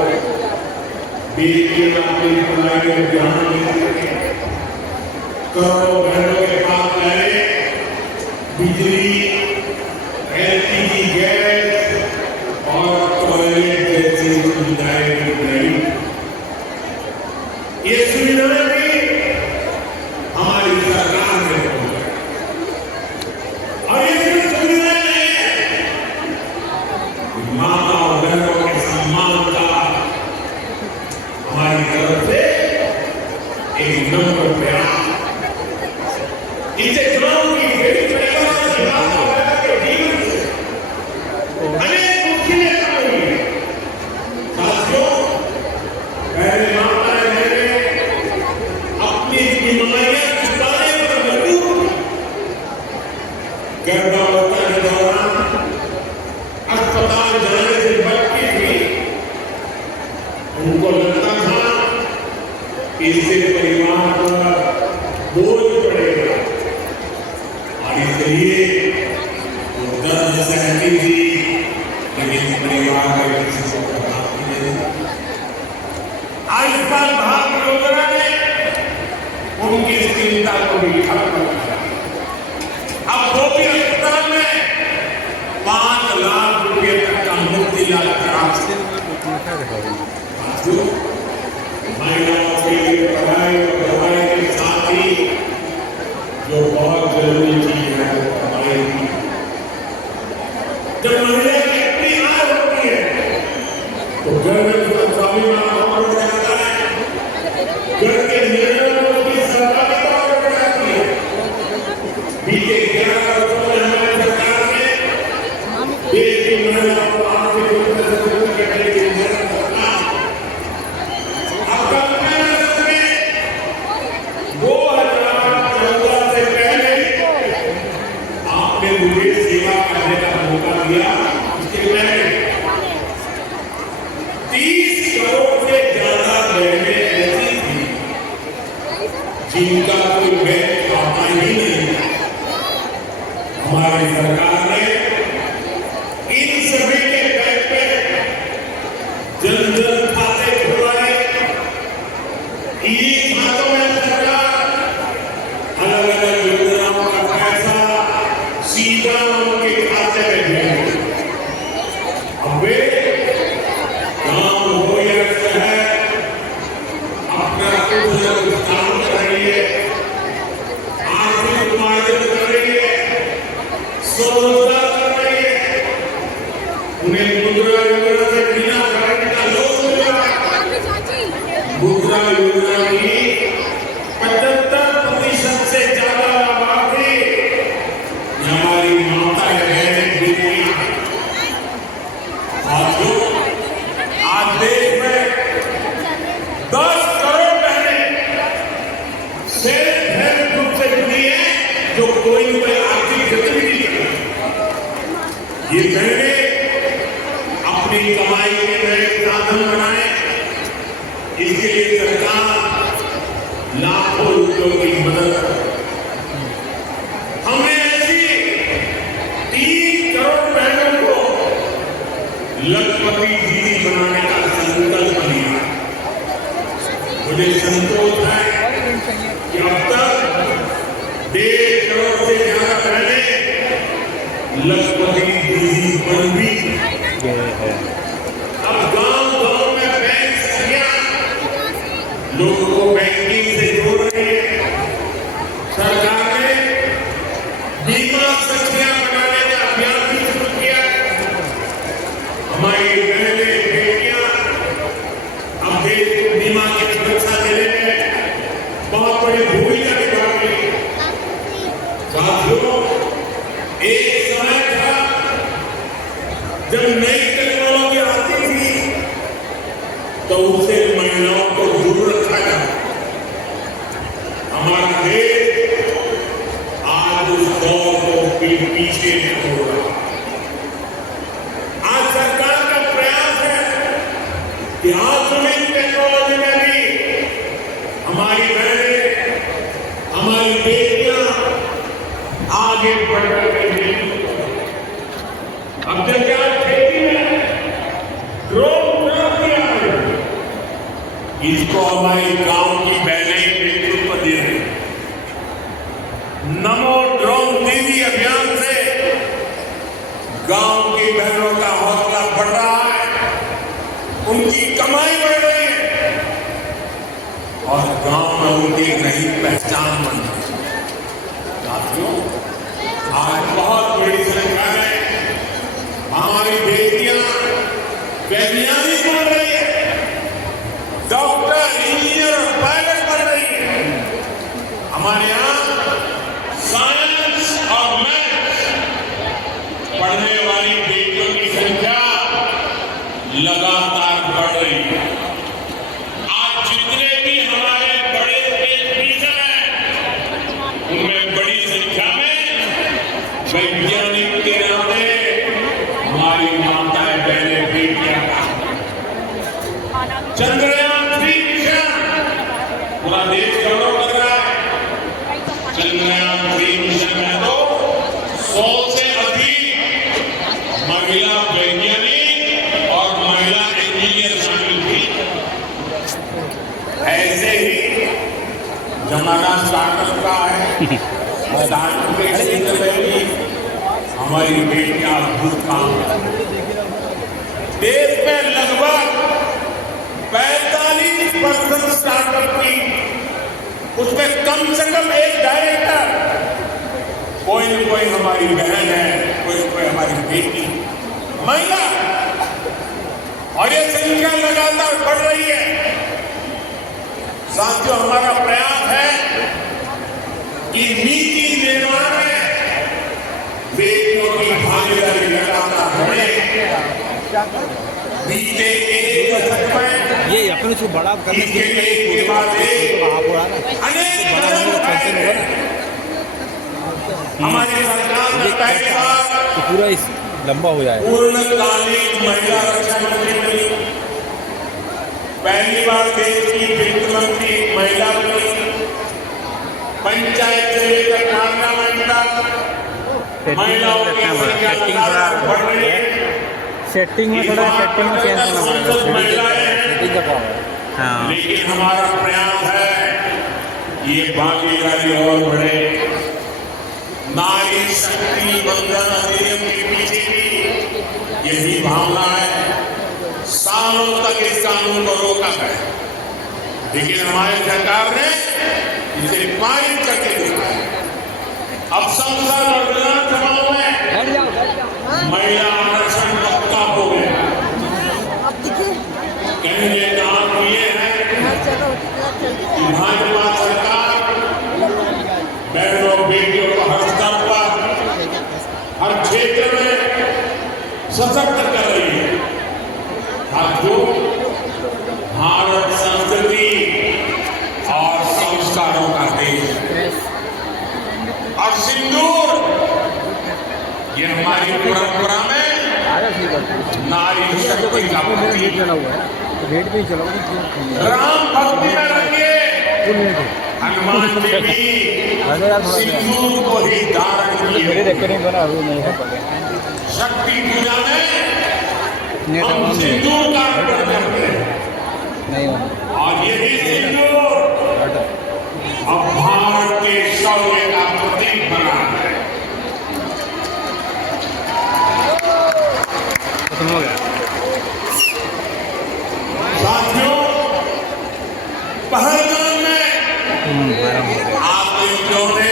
बेटियां अपनी पढ़ाई में ध्यान दे सकें। करोड़ों बहनों के पास रहे बिजली, एलपीजी गैस और टॉयलेट जैसी सुविधाएं मिल रही। ये सुविधाएं भी हमारी सरकार ने पहुंचाई और ये सिर्फ सुविधाएं नहीं है, माता और बहनों के सम्मान हमारी तरफ से एक नम्र प्रयास। इसे चुनाव की गरीब परिवार के जीवन से अनेक मुश्किलें आई हैं। साथियों, पहले माताएं बहनें अपनी बीमारियां छुपाने पर मजबूर थीं। गर्भावस्था के दौरान अस्पताल जाने से बचती थी। उनको लगता था कि इससे परिवार पर बोझ पड़ेगा और इसलिए वो दर्द सहती थी, लेकिन परिवार के किसी को बताती नहीं। आयुष्मान भारत योजना ने उनकी चिंता को भी खत्म कर दिया। अब वो भी अस्पताल में 5 लाख रुपए तक का मुफ्त इलाज करा सकते। महिलाओं के लिए पढ़ाई और दवाई के साथ ही जो बहुत जरूरी चीज है वो कमाई की। जब महिला की अपनी आय होती है तो घर में जो स्वाभिमान बढ़ जाता है, घर के निर्णयों में उसकी सहभागिता बढ़ जाती है। बीते 11 वर्षों में हमारी सरकार ने देश की महिलाओं को आर्थिक रूप से सशक्त करने के लिए मुझे सेवा करने का मौका दिया। इसके पहले 30 करोड़ से ज्यादा बहनें ऐसी थी जिनका कोई बैंक खाता ही नहीं। हमारी सरकार ने इन सभी के बैंक पे जन-जन खाते खुलवाए। इन खातों में सरकार अलग-अलग योजनाओं का पैसा सीधा उनके खाते में भेजे। अब वे गांव हो या शहर अपना कुछ काम कर रही है, आर्थिक उपार्जन कर रही है, स्वरोजगार कर रही है। उन्हें मुद्रा योजना से बिना गारंटी का लोन मिल रहा है। मुद्रा योजना की 75% से ज्यादा लाभार्थी हमारी माताएं बहनें बेटियां। आज देश में 10 करोड़ बहनें सेल्फ हेल्प ग्रुप से जुड़ी है, जो कोई आर्थिक गतिविधि कर रही है। ये बहनें अपनी कमाई के नए साधन बनाए, इसके लिए सरकार लाखों रुपयों की मदद करे। हमने ऐसी 3 करोड़ बहनों को लखपति दीदी बनाने का संकल्प लिया। मुझे संतोष है कि अब तक 1.5 करोड़ से ज्यादा बहनें लखपति दीदी बन भी गए हैं। अब गांव-गांव में बैंक सखियां लोगों को बैंकिंग से जोड़ रही है। सरकार ने बीमा सखियां बनाने का अभियान भी शुरू किया। हमारी बहनें बेटियां अब देश को बीमा की सुरक्षा देने में बहुत बड़ी भूमिका निभा रही है। साथियों, एक समय था जब नई टेक्नोलॉजी आती थी तो उसे महिलाओं को दूर रखा जाता। हमारा देश आज उस दौर को पीछे छोड़ रहा। आज सरकार का प्रयास है कि आधुनिक टेक्नोलॉजी में भी हमारी बहनें, हमारी बेटियां आगे बढ़कर के अब जब क्या खेती में ड्रोन दिया है, इसको हमारी गांव की बहनें नेतृत्व दे रही। नमो ड्रोन दीदी अभियान से गांव की बहनों का हौसला बढ़ रहा है, उनकी कमाई बढ़ रही है और गांव में उनकी नई पहचान बन रही है। साथियों, आज बहुत बड़ी संख्या में हमारी बेटियां वैज्ञानिक बन रही है, डॉक्टर हमारे यहाँ साइंस और मैथ्स पढ़ने वाली बेटियों की संख्या लगातार बढ़ रही है। आज जितने भी हमारे बड़े टीचर हैं उनमें बड़ी संख्या में वैज्ञानिक के नाते हमारी माताएं बहनें बेटियां चंद्रयान 3 मिशन पूरा देश गौरव कर रहा है। चंद्रयान 3 मिशन में तो 100 से अधिक महिला वैज्ञानिक और महिला इंजीनियर शामिल थी। ऐसे ही जमाना स्टार्टअप का है। स्टार्टअप के क्षेत्र में भी हमारी बेटियां अद्भुत काम कर रही हैं। देश में लगभग 45% स्टार्टअप की, उसमें कम से कम एक डायरेक्टर कोई न कोई हमारी बहन है, कोई न कोई हमारी बेटी महिला, और ये संख्या लगातार बढ़ रही है। साथियों, हमारा प्रयास है कि नीति निर्माण में बेटियों की भागीदारी लगातार बढ़े। बीते एक दशक में ये अपने से बड़ा करने इसके एक के बाद एक अनेक कदम उठाए गए। हमारी सरकार ने पहली बार तो पूरा इस लंबा हो जाएगा। पूर्णकालिक महिला रक्षा मंत्री बनी, पहली बार देश की वित्त मंत्री महिला बनी, पंचायत से लेकर पार्लियामेंट तक महिलाओं की संख्या लगातार बढ़ रही है। सेटिंग में थोड़ा सेटिंग चेंज करना पड़ेगा। हाँ, लेकिन हमारा प्रयास है कि ये भागीदारी और बढ़े। नारी शक्ति वंदन अधिनियम के पीछे भी यही भावना है। सालों तक इस कानून को रोका है, लेकिन हमारी सरकार ने इसे पारित करके दिया है। अब संसद और विधानसभाओं में महिला आरक्षण पक्का हो गया। कहने का अर्थ ये है कि भाजपा सरकार बहनों बेटियों को हर स्तर पर, हर क्षेत्र में सशक्त कर रही है। साथियों, भारत संस्कृति और संस्कारों का देश है, और सिंदूर ये हमारी परंपरा में नारी शक्ति का प्रतीक है। राम भक्ति में रंगे हनुमान जी भी सिंदूर को ही धारण किए। शक्ति पूजा में हम सिंदूर का अर्पण करते हैं, और यही सिंदूर अब भारत के शौर्य का प्रतीक बना है। हो गया। साथियों, पहलगाम में आतंकियों ने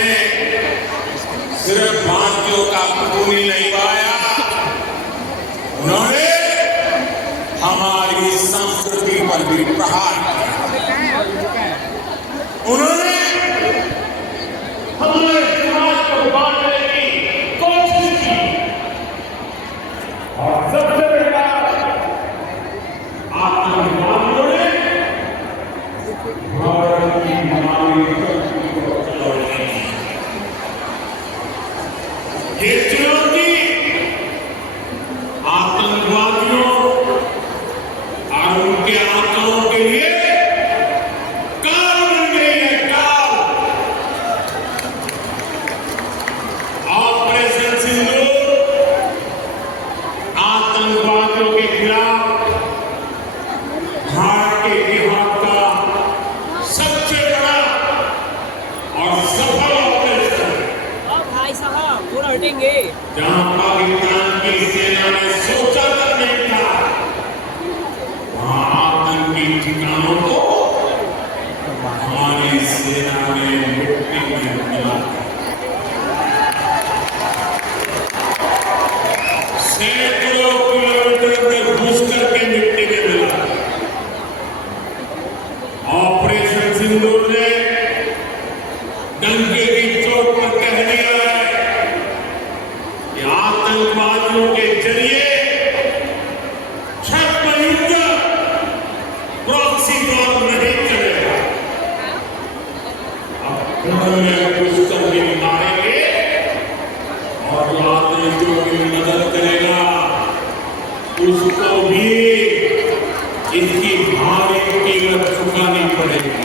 सिर्फ भारतीयों का खून ही नहीं बहाया, उन्होंने हमारी संस्कृति पर भी प्रहार किया। उन्होंने हमारे समाज को बांटने की कोशिश की, और सबसे बड़ी बात, आतंकवादियों ने भारत की हमारी संस्कृति को तोड़ने की। ये चुनौती आतंकवादियों और उनके आंकड़ों के लिए काल बन गई है। काल। ऑपरेशन सिंदूर आतंकवादियों के खिलाफ भारत के इतिहास का सबसे बड़ा और सफल ऑपरेशन है। भाई साहब पूरा हटेंगे। जहां पाकिस्तान की सेना ने सोचा तक नहीं था, वहां आतंकी ठिकानों को हमारी सेना ने मिट्टी में मिला। सैकड़ों किलोमीटर में घुस करके मिट्टी में मिला। ऑपरेशन सिंदूर ने इसकी भारी कीमत चुकानी पड़ेगी।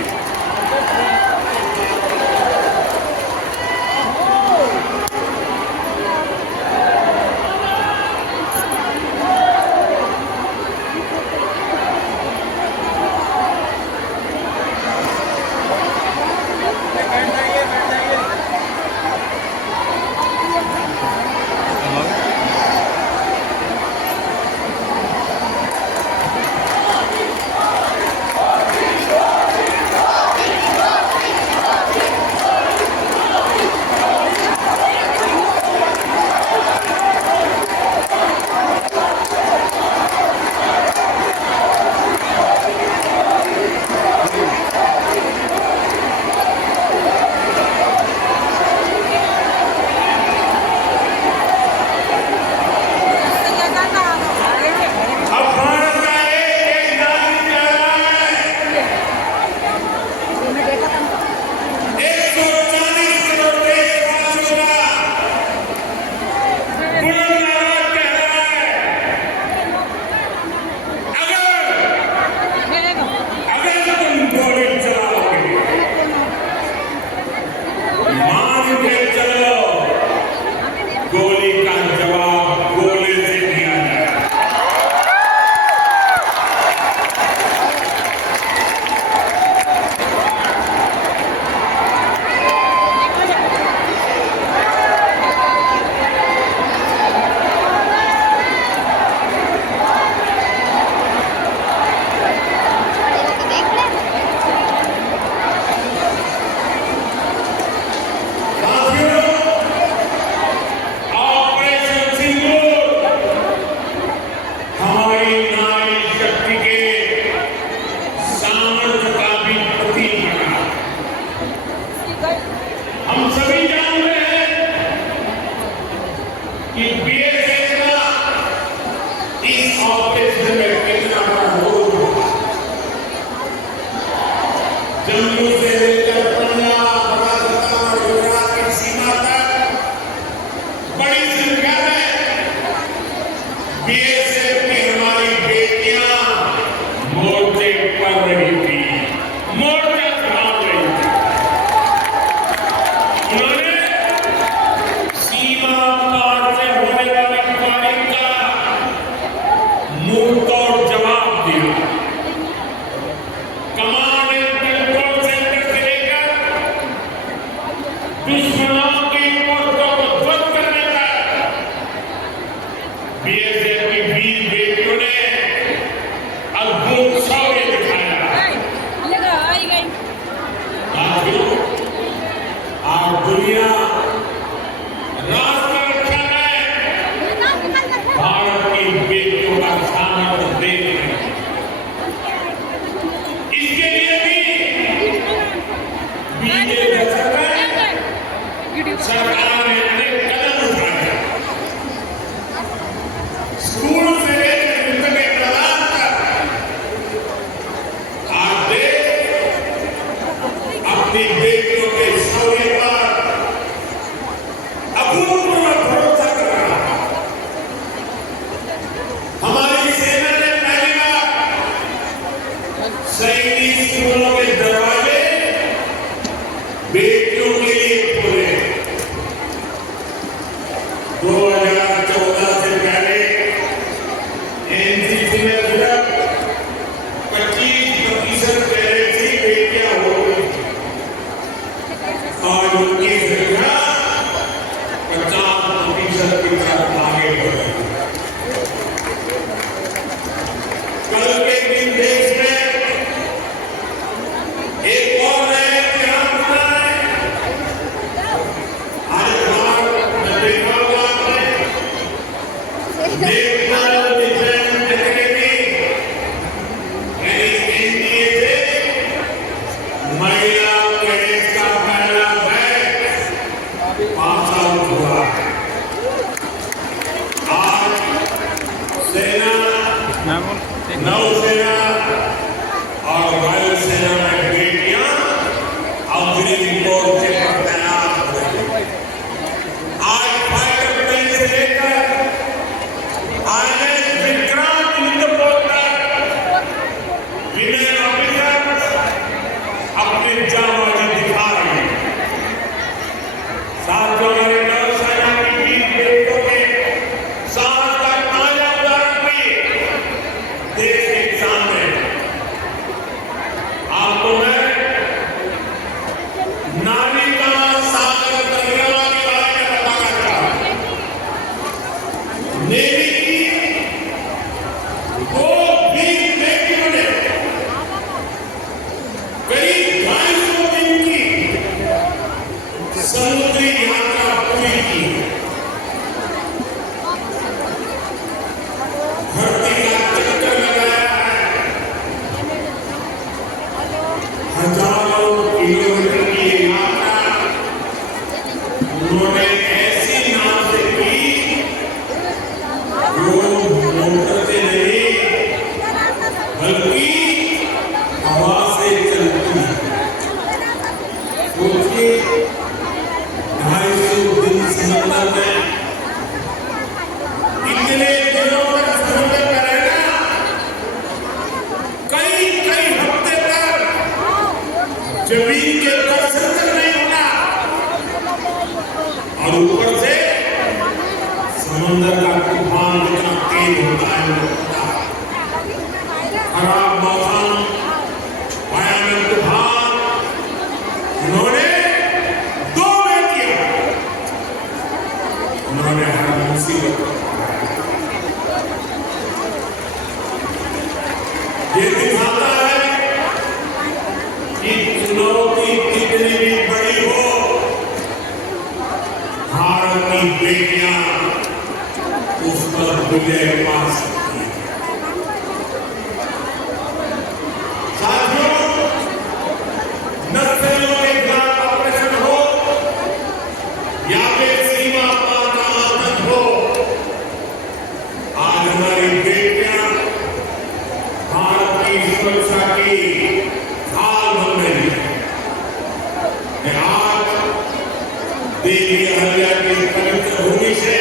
नौसेना और वायुसेना में बेटियां अग्रिम मोर्चे पर तैनात हो रही। आज फाइटर प्लेन से लेकर INS विक्रांत युद्धपोत वो वीर बेटियों ने करीब 250 दिन की समुद्री यात्रा पूरी की। धरती का चक्कर लगाया है। हजारों किलोमीटर की यात्रा उन्होंने ऐसी नाव से की जो मोटर से नहीं बल्कि हवा से चलती है। सोचिए 250 दिन समंदर में, इतने दिनों तक समुद्र में रहना, कई कई हफ्ते तक जमीन के दर्शन तक नहीं होना, और ऊपर से समुद्र का तूफान इतना तेज होता है, खराब मौसम, भयानक तूफान। उन्होंने 2 बेटियां, उन्होंने हर मुसीबत को पाया। ये दिखाता है कि चुनौती कितनी भी बड़ी हो, भारत की बेटियां उस पर विजय पा सकती हैं। साथियों, नक्सलियों के खिलाफ ऑपरेशन हो या फिर सीमा पार का आतंक हो, आज हमारी बेटियां भारत की सुरक्षा की ढाल बन रही है। मैं आज देवी अहिल्या की पवित्र भूमि से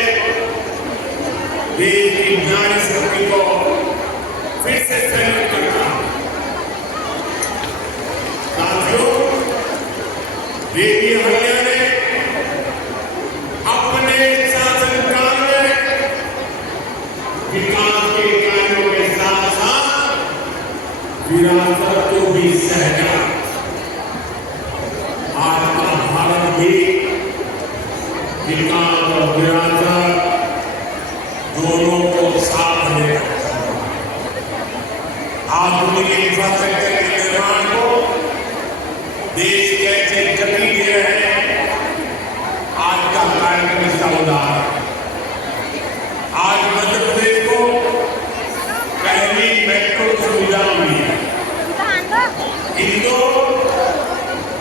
देश की नारी शक्ति को फिर से सैल्यूट करता हूं। साथियों, देवी अहिल्या ने अपने शासनकाल में विकास के कार्यों के साथ साथ विरासत को भी सहेजा। आज का भारत भी विकास और विरासत दोनों को साथ लेकर आधुनिक इंफ्रास्ट्रक्चर के निर्माण को देश कैसे गति दे रहे हैं, आज का कार्यक्रम इसका उदाहरण। आज मध्य प्रदेश को पहली मेट्रो सुविधा मिली है। इंदौर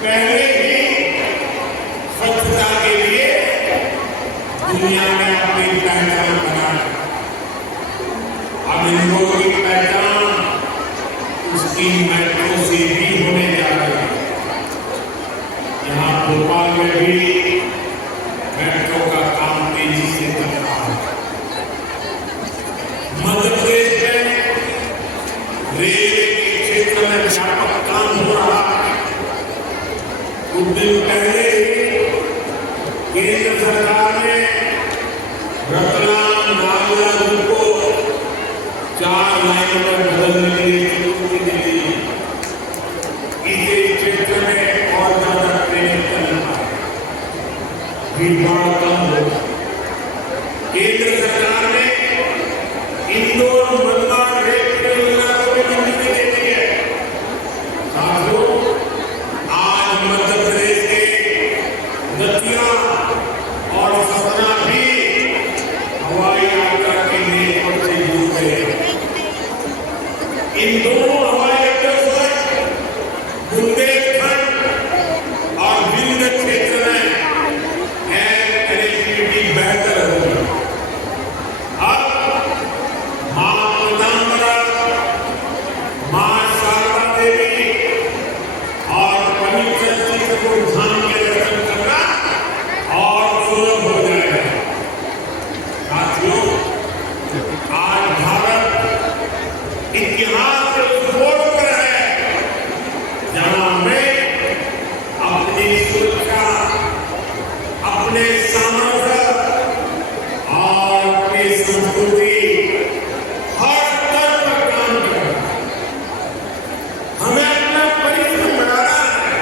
पहले ही स्वच्छता के लिए दुनिया में अपनी पहचान बना। अब इंदौर की पहचान उसकी मेट्रो से भी होने जा रही है। यहाँ भोपाल में भी मेट्रो का काम तेजी से चल रहा है। मध्य प्रदेश में रेलवे के क्षेत्र में व्यापक काम हो रहा है। कुछ दिन पहले केंद्र सरकार ने रतलाम नागपुर को 4 लाइन पर बदलने के लिए मंजूरी दे दी। इसे क्षेत्र में और ज्यादा ट्रेन चलना है, भीड़-भाड़ कम हो। केंद्र सरकार ने इंदौर मलबार रेल परियोजना को भी मंजूरी दे दी है। साथियों, आज मध्य प्रदेश के दतिया और सतना भी हवाई यात्रा के लिए से जुड़ गए। इन दोनों हवाई अड्डों पर बुंदेलखंड और विंध्य क्षेत्र में एयर कनेक्टिविटी बेहतर होगी। अब मां पीताम्बरा, मां शारदा देवी और पवित्र चित्रकूट धाम के दर्शन करना और सुलभ हो जाएगा। साथियों, आज भारत इतिहास के उस मोड़ पर है जहां में अपनी सुरक्षा, अपने सामर्थ्य और अपनी संस्कृति हर स्तर पर काम कर रहा है। हमें अपना परिश्रम बढ़ाना है।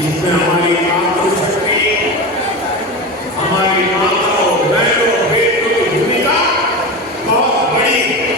इसमें हमारी मातृशक्ति, हमारी माताओं, बहनों, बेटों की भूमिका बहुत बड़ी है।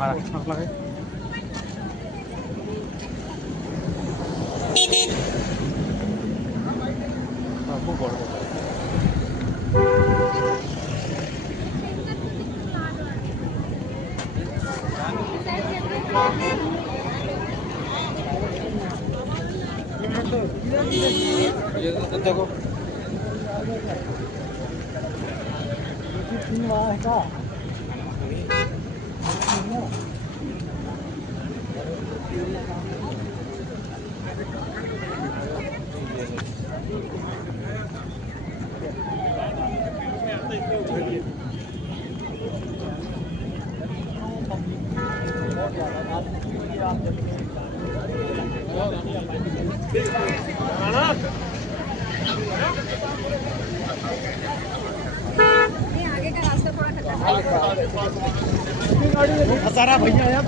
আপনাকে খুব বড় देखो आगे का रास्ता थोड़ा सारा भैया यार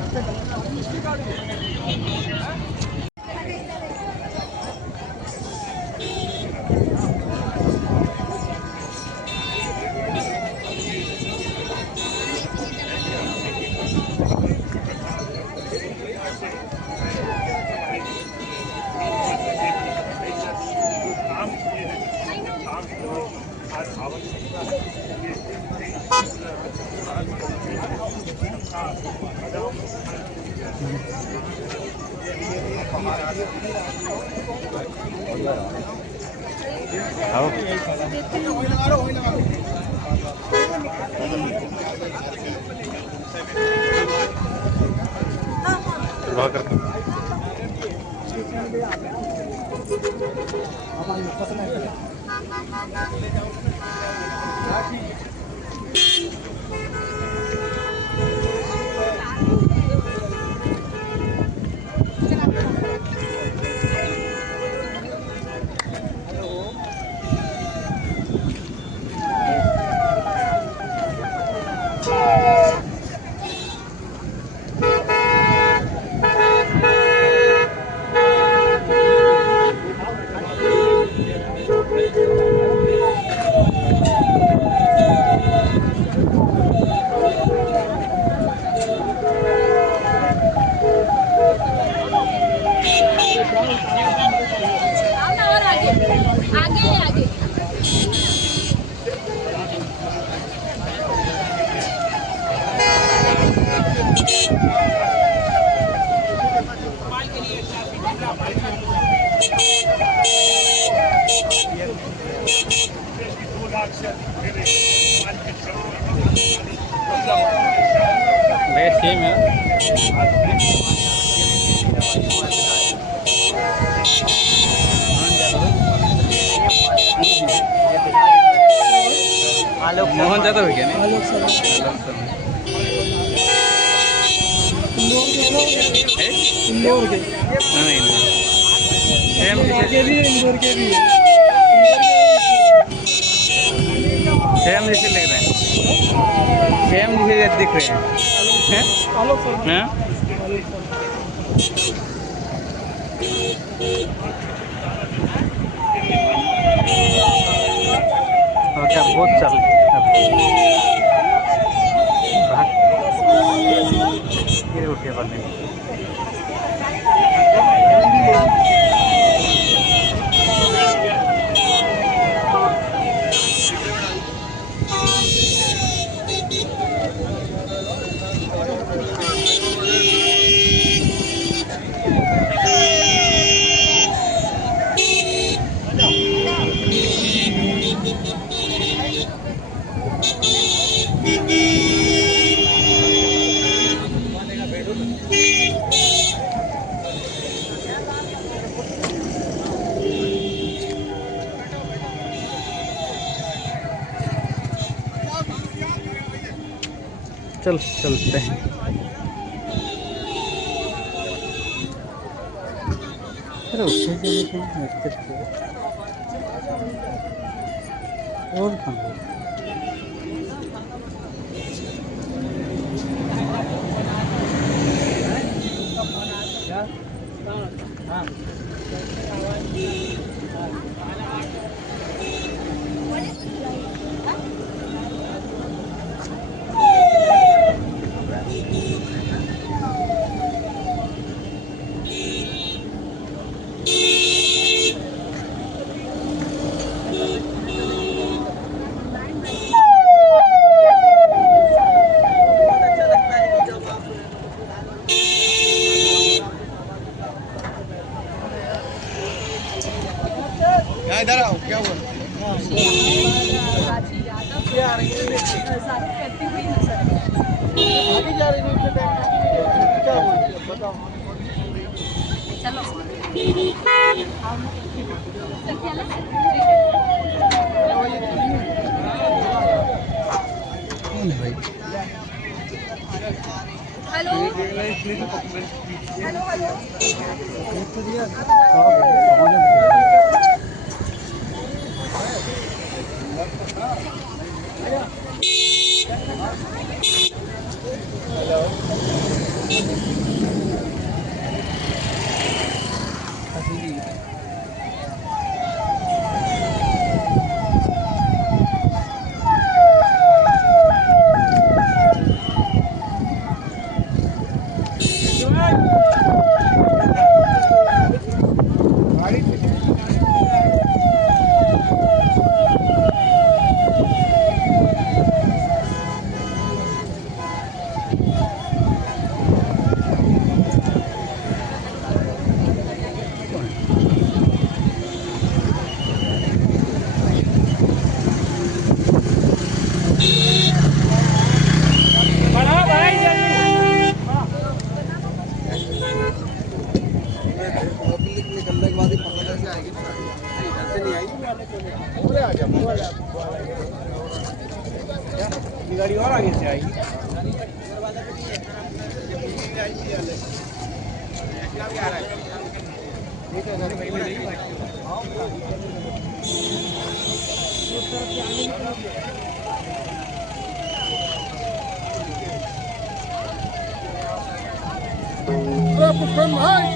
आओ रहा करते और आगे आगे आगे भैया सेम है मोहन ज़्यादा हो गया नहीं इंदौर के नहीं सेम के भी इंदौर के भी सेम जैसे लग रहे हैं सेम जैसे दिख रहे हैं आलोक सर हैं और क्या बहुत चल ये उठिए बनने चल चलते हैं अरे उठे और कहाँ ये आ रही है साथ करती हुई नजर आ रही आगे जा रही है इतने टाइम क्या बोलते हो बताओ है। चलो चल हेलो हेलो हेलो निकलने के बाद ही पता कैसे आएगी ऐसे नहीं आएगी पूरे आ जाओ गाड़ी और आगे से आएगी पुष्पन भाई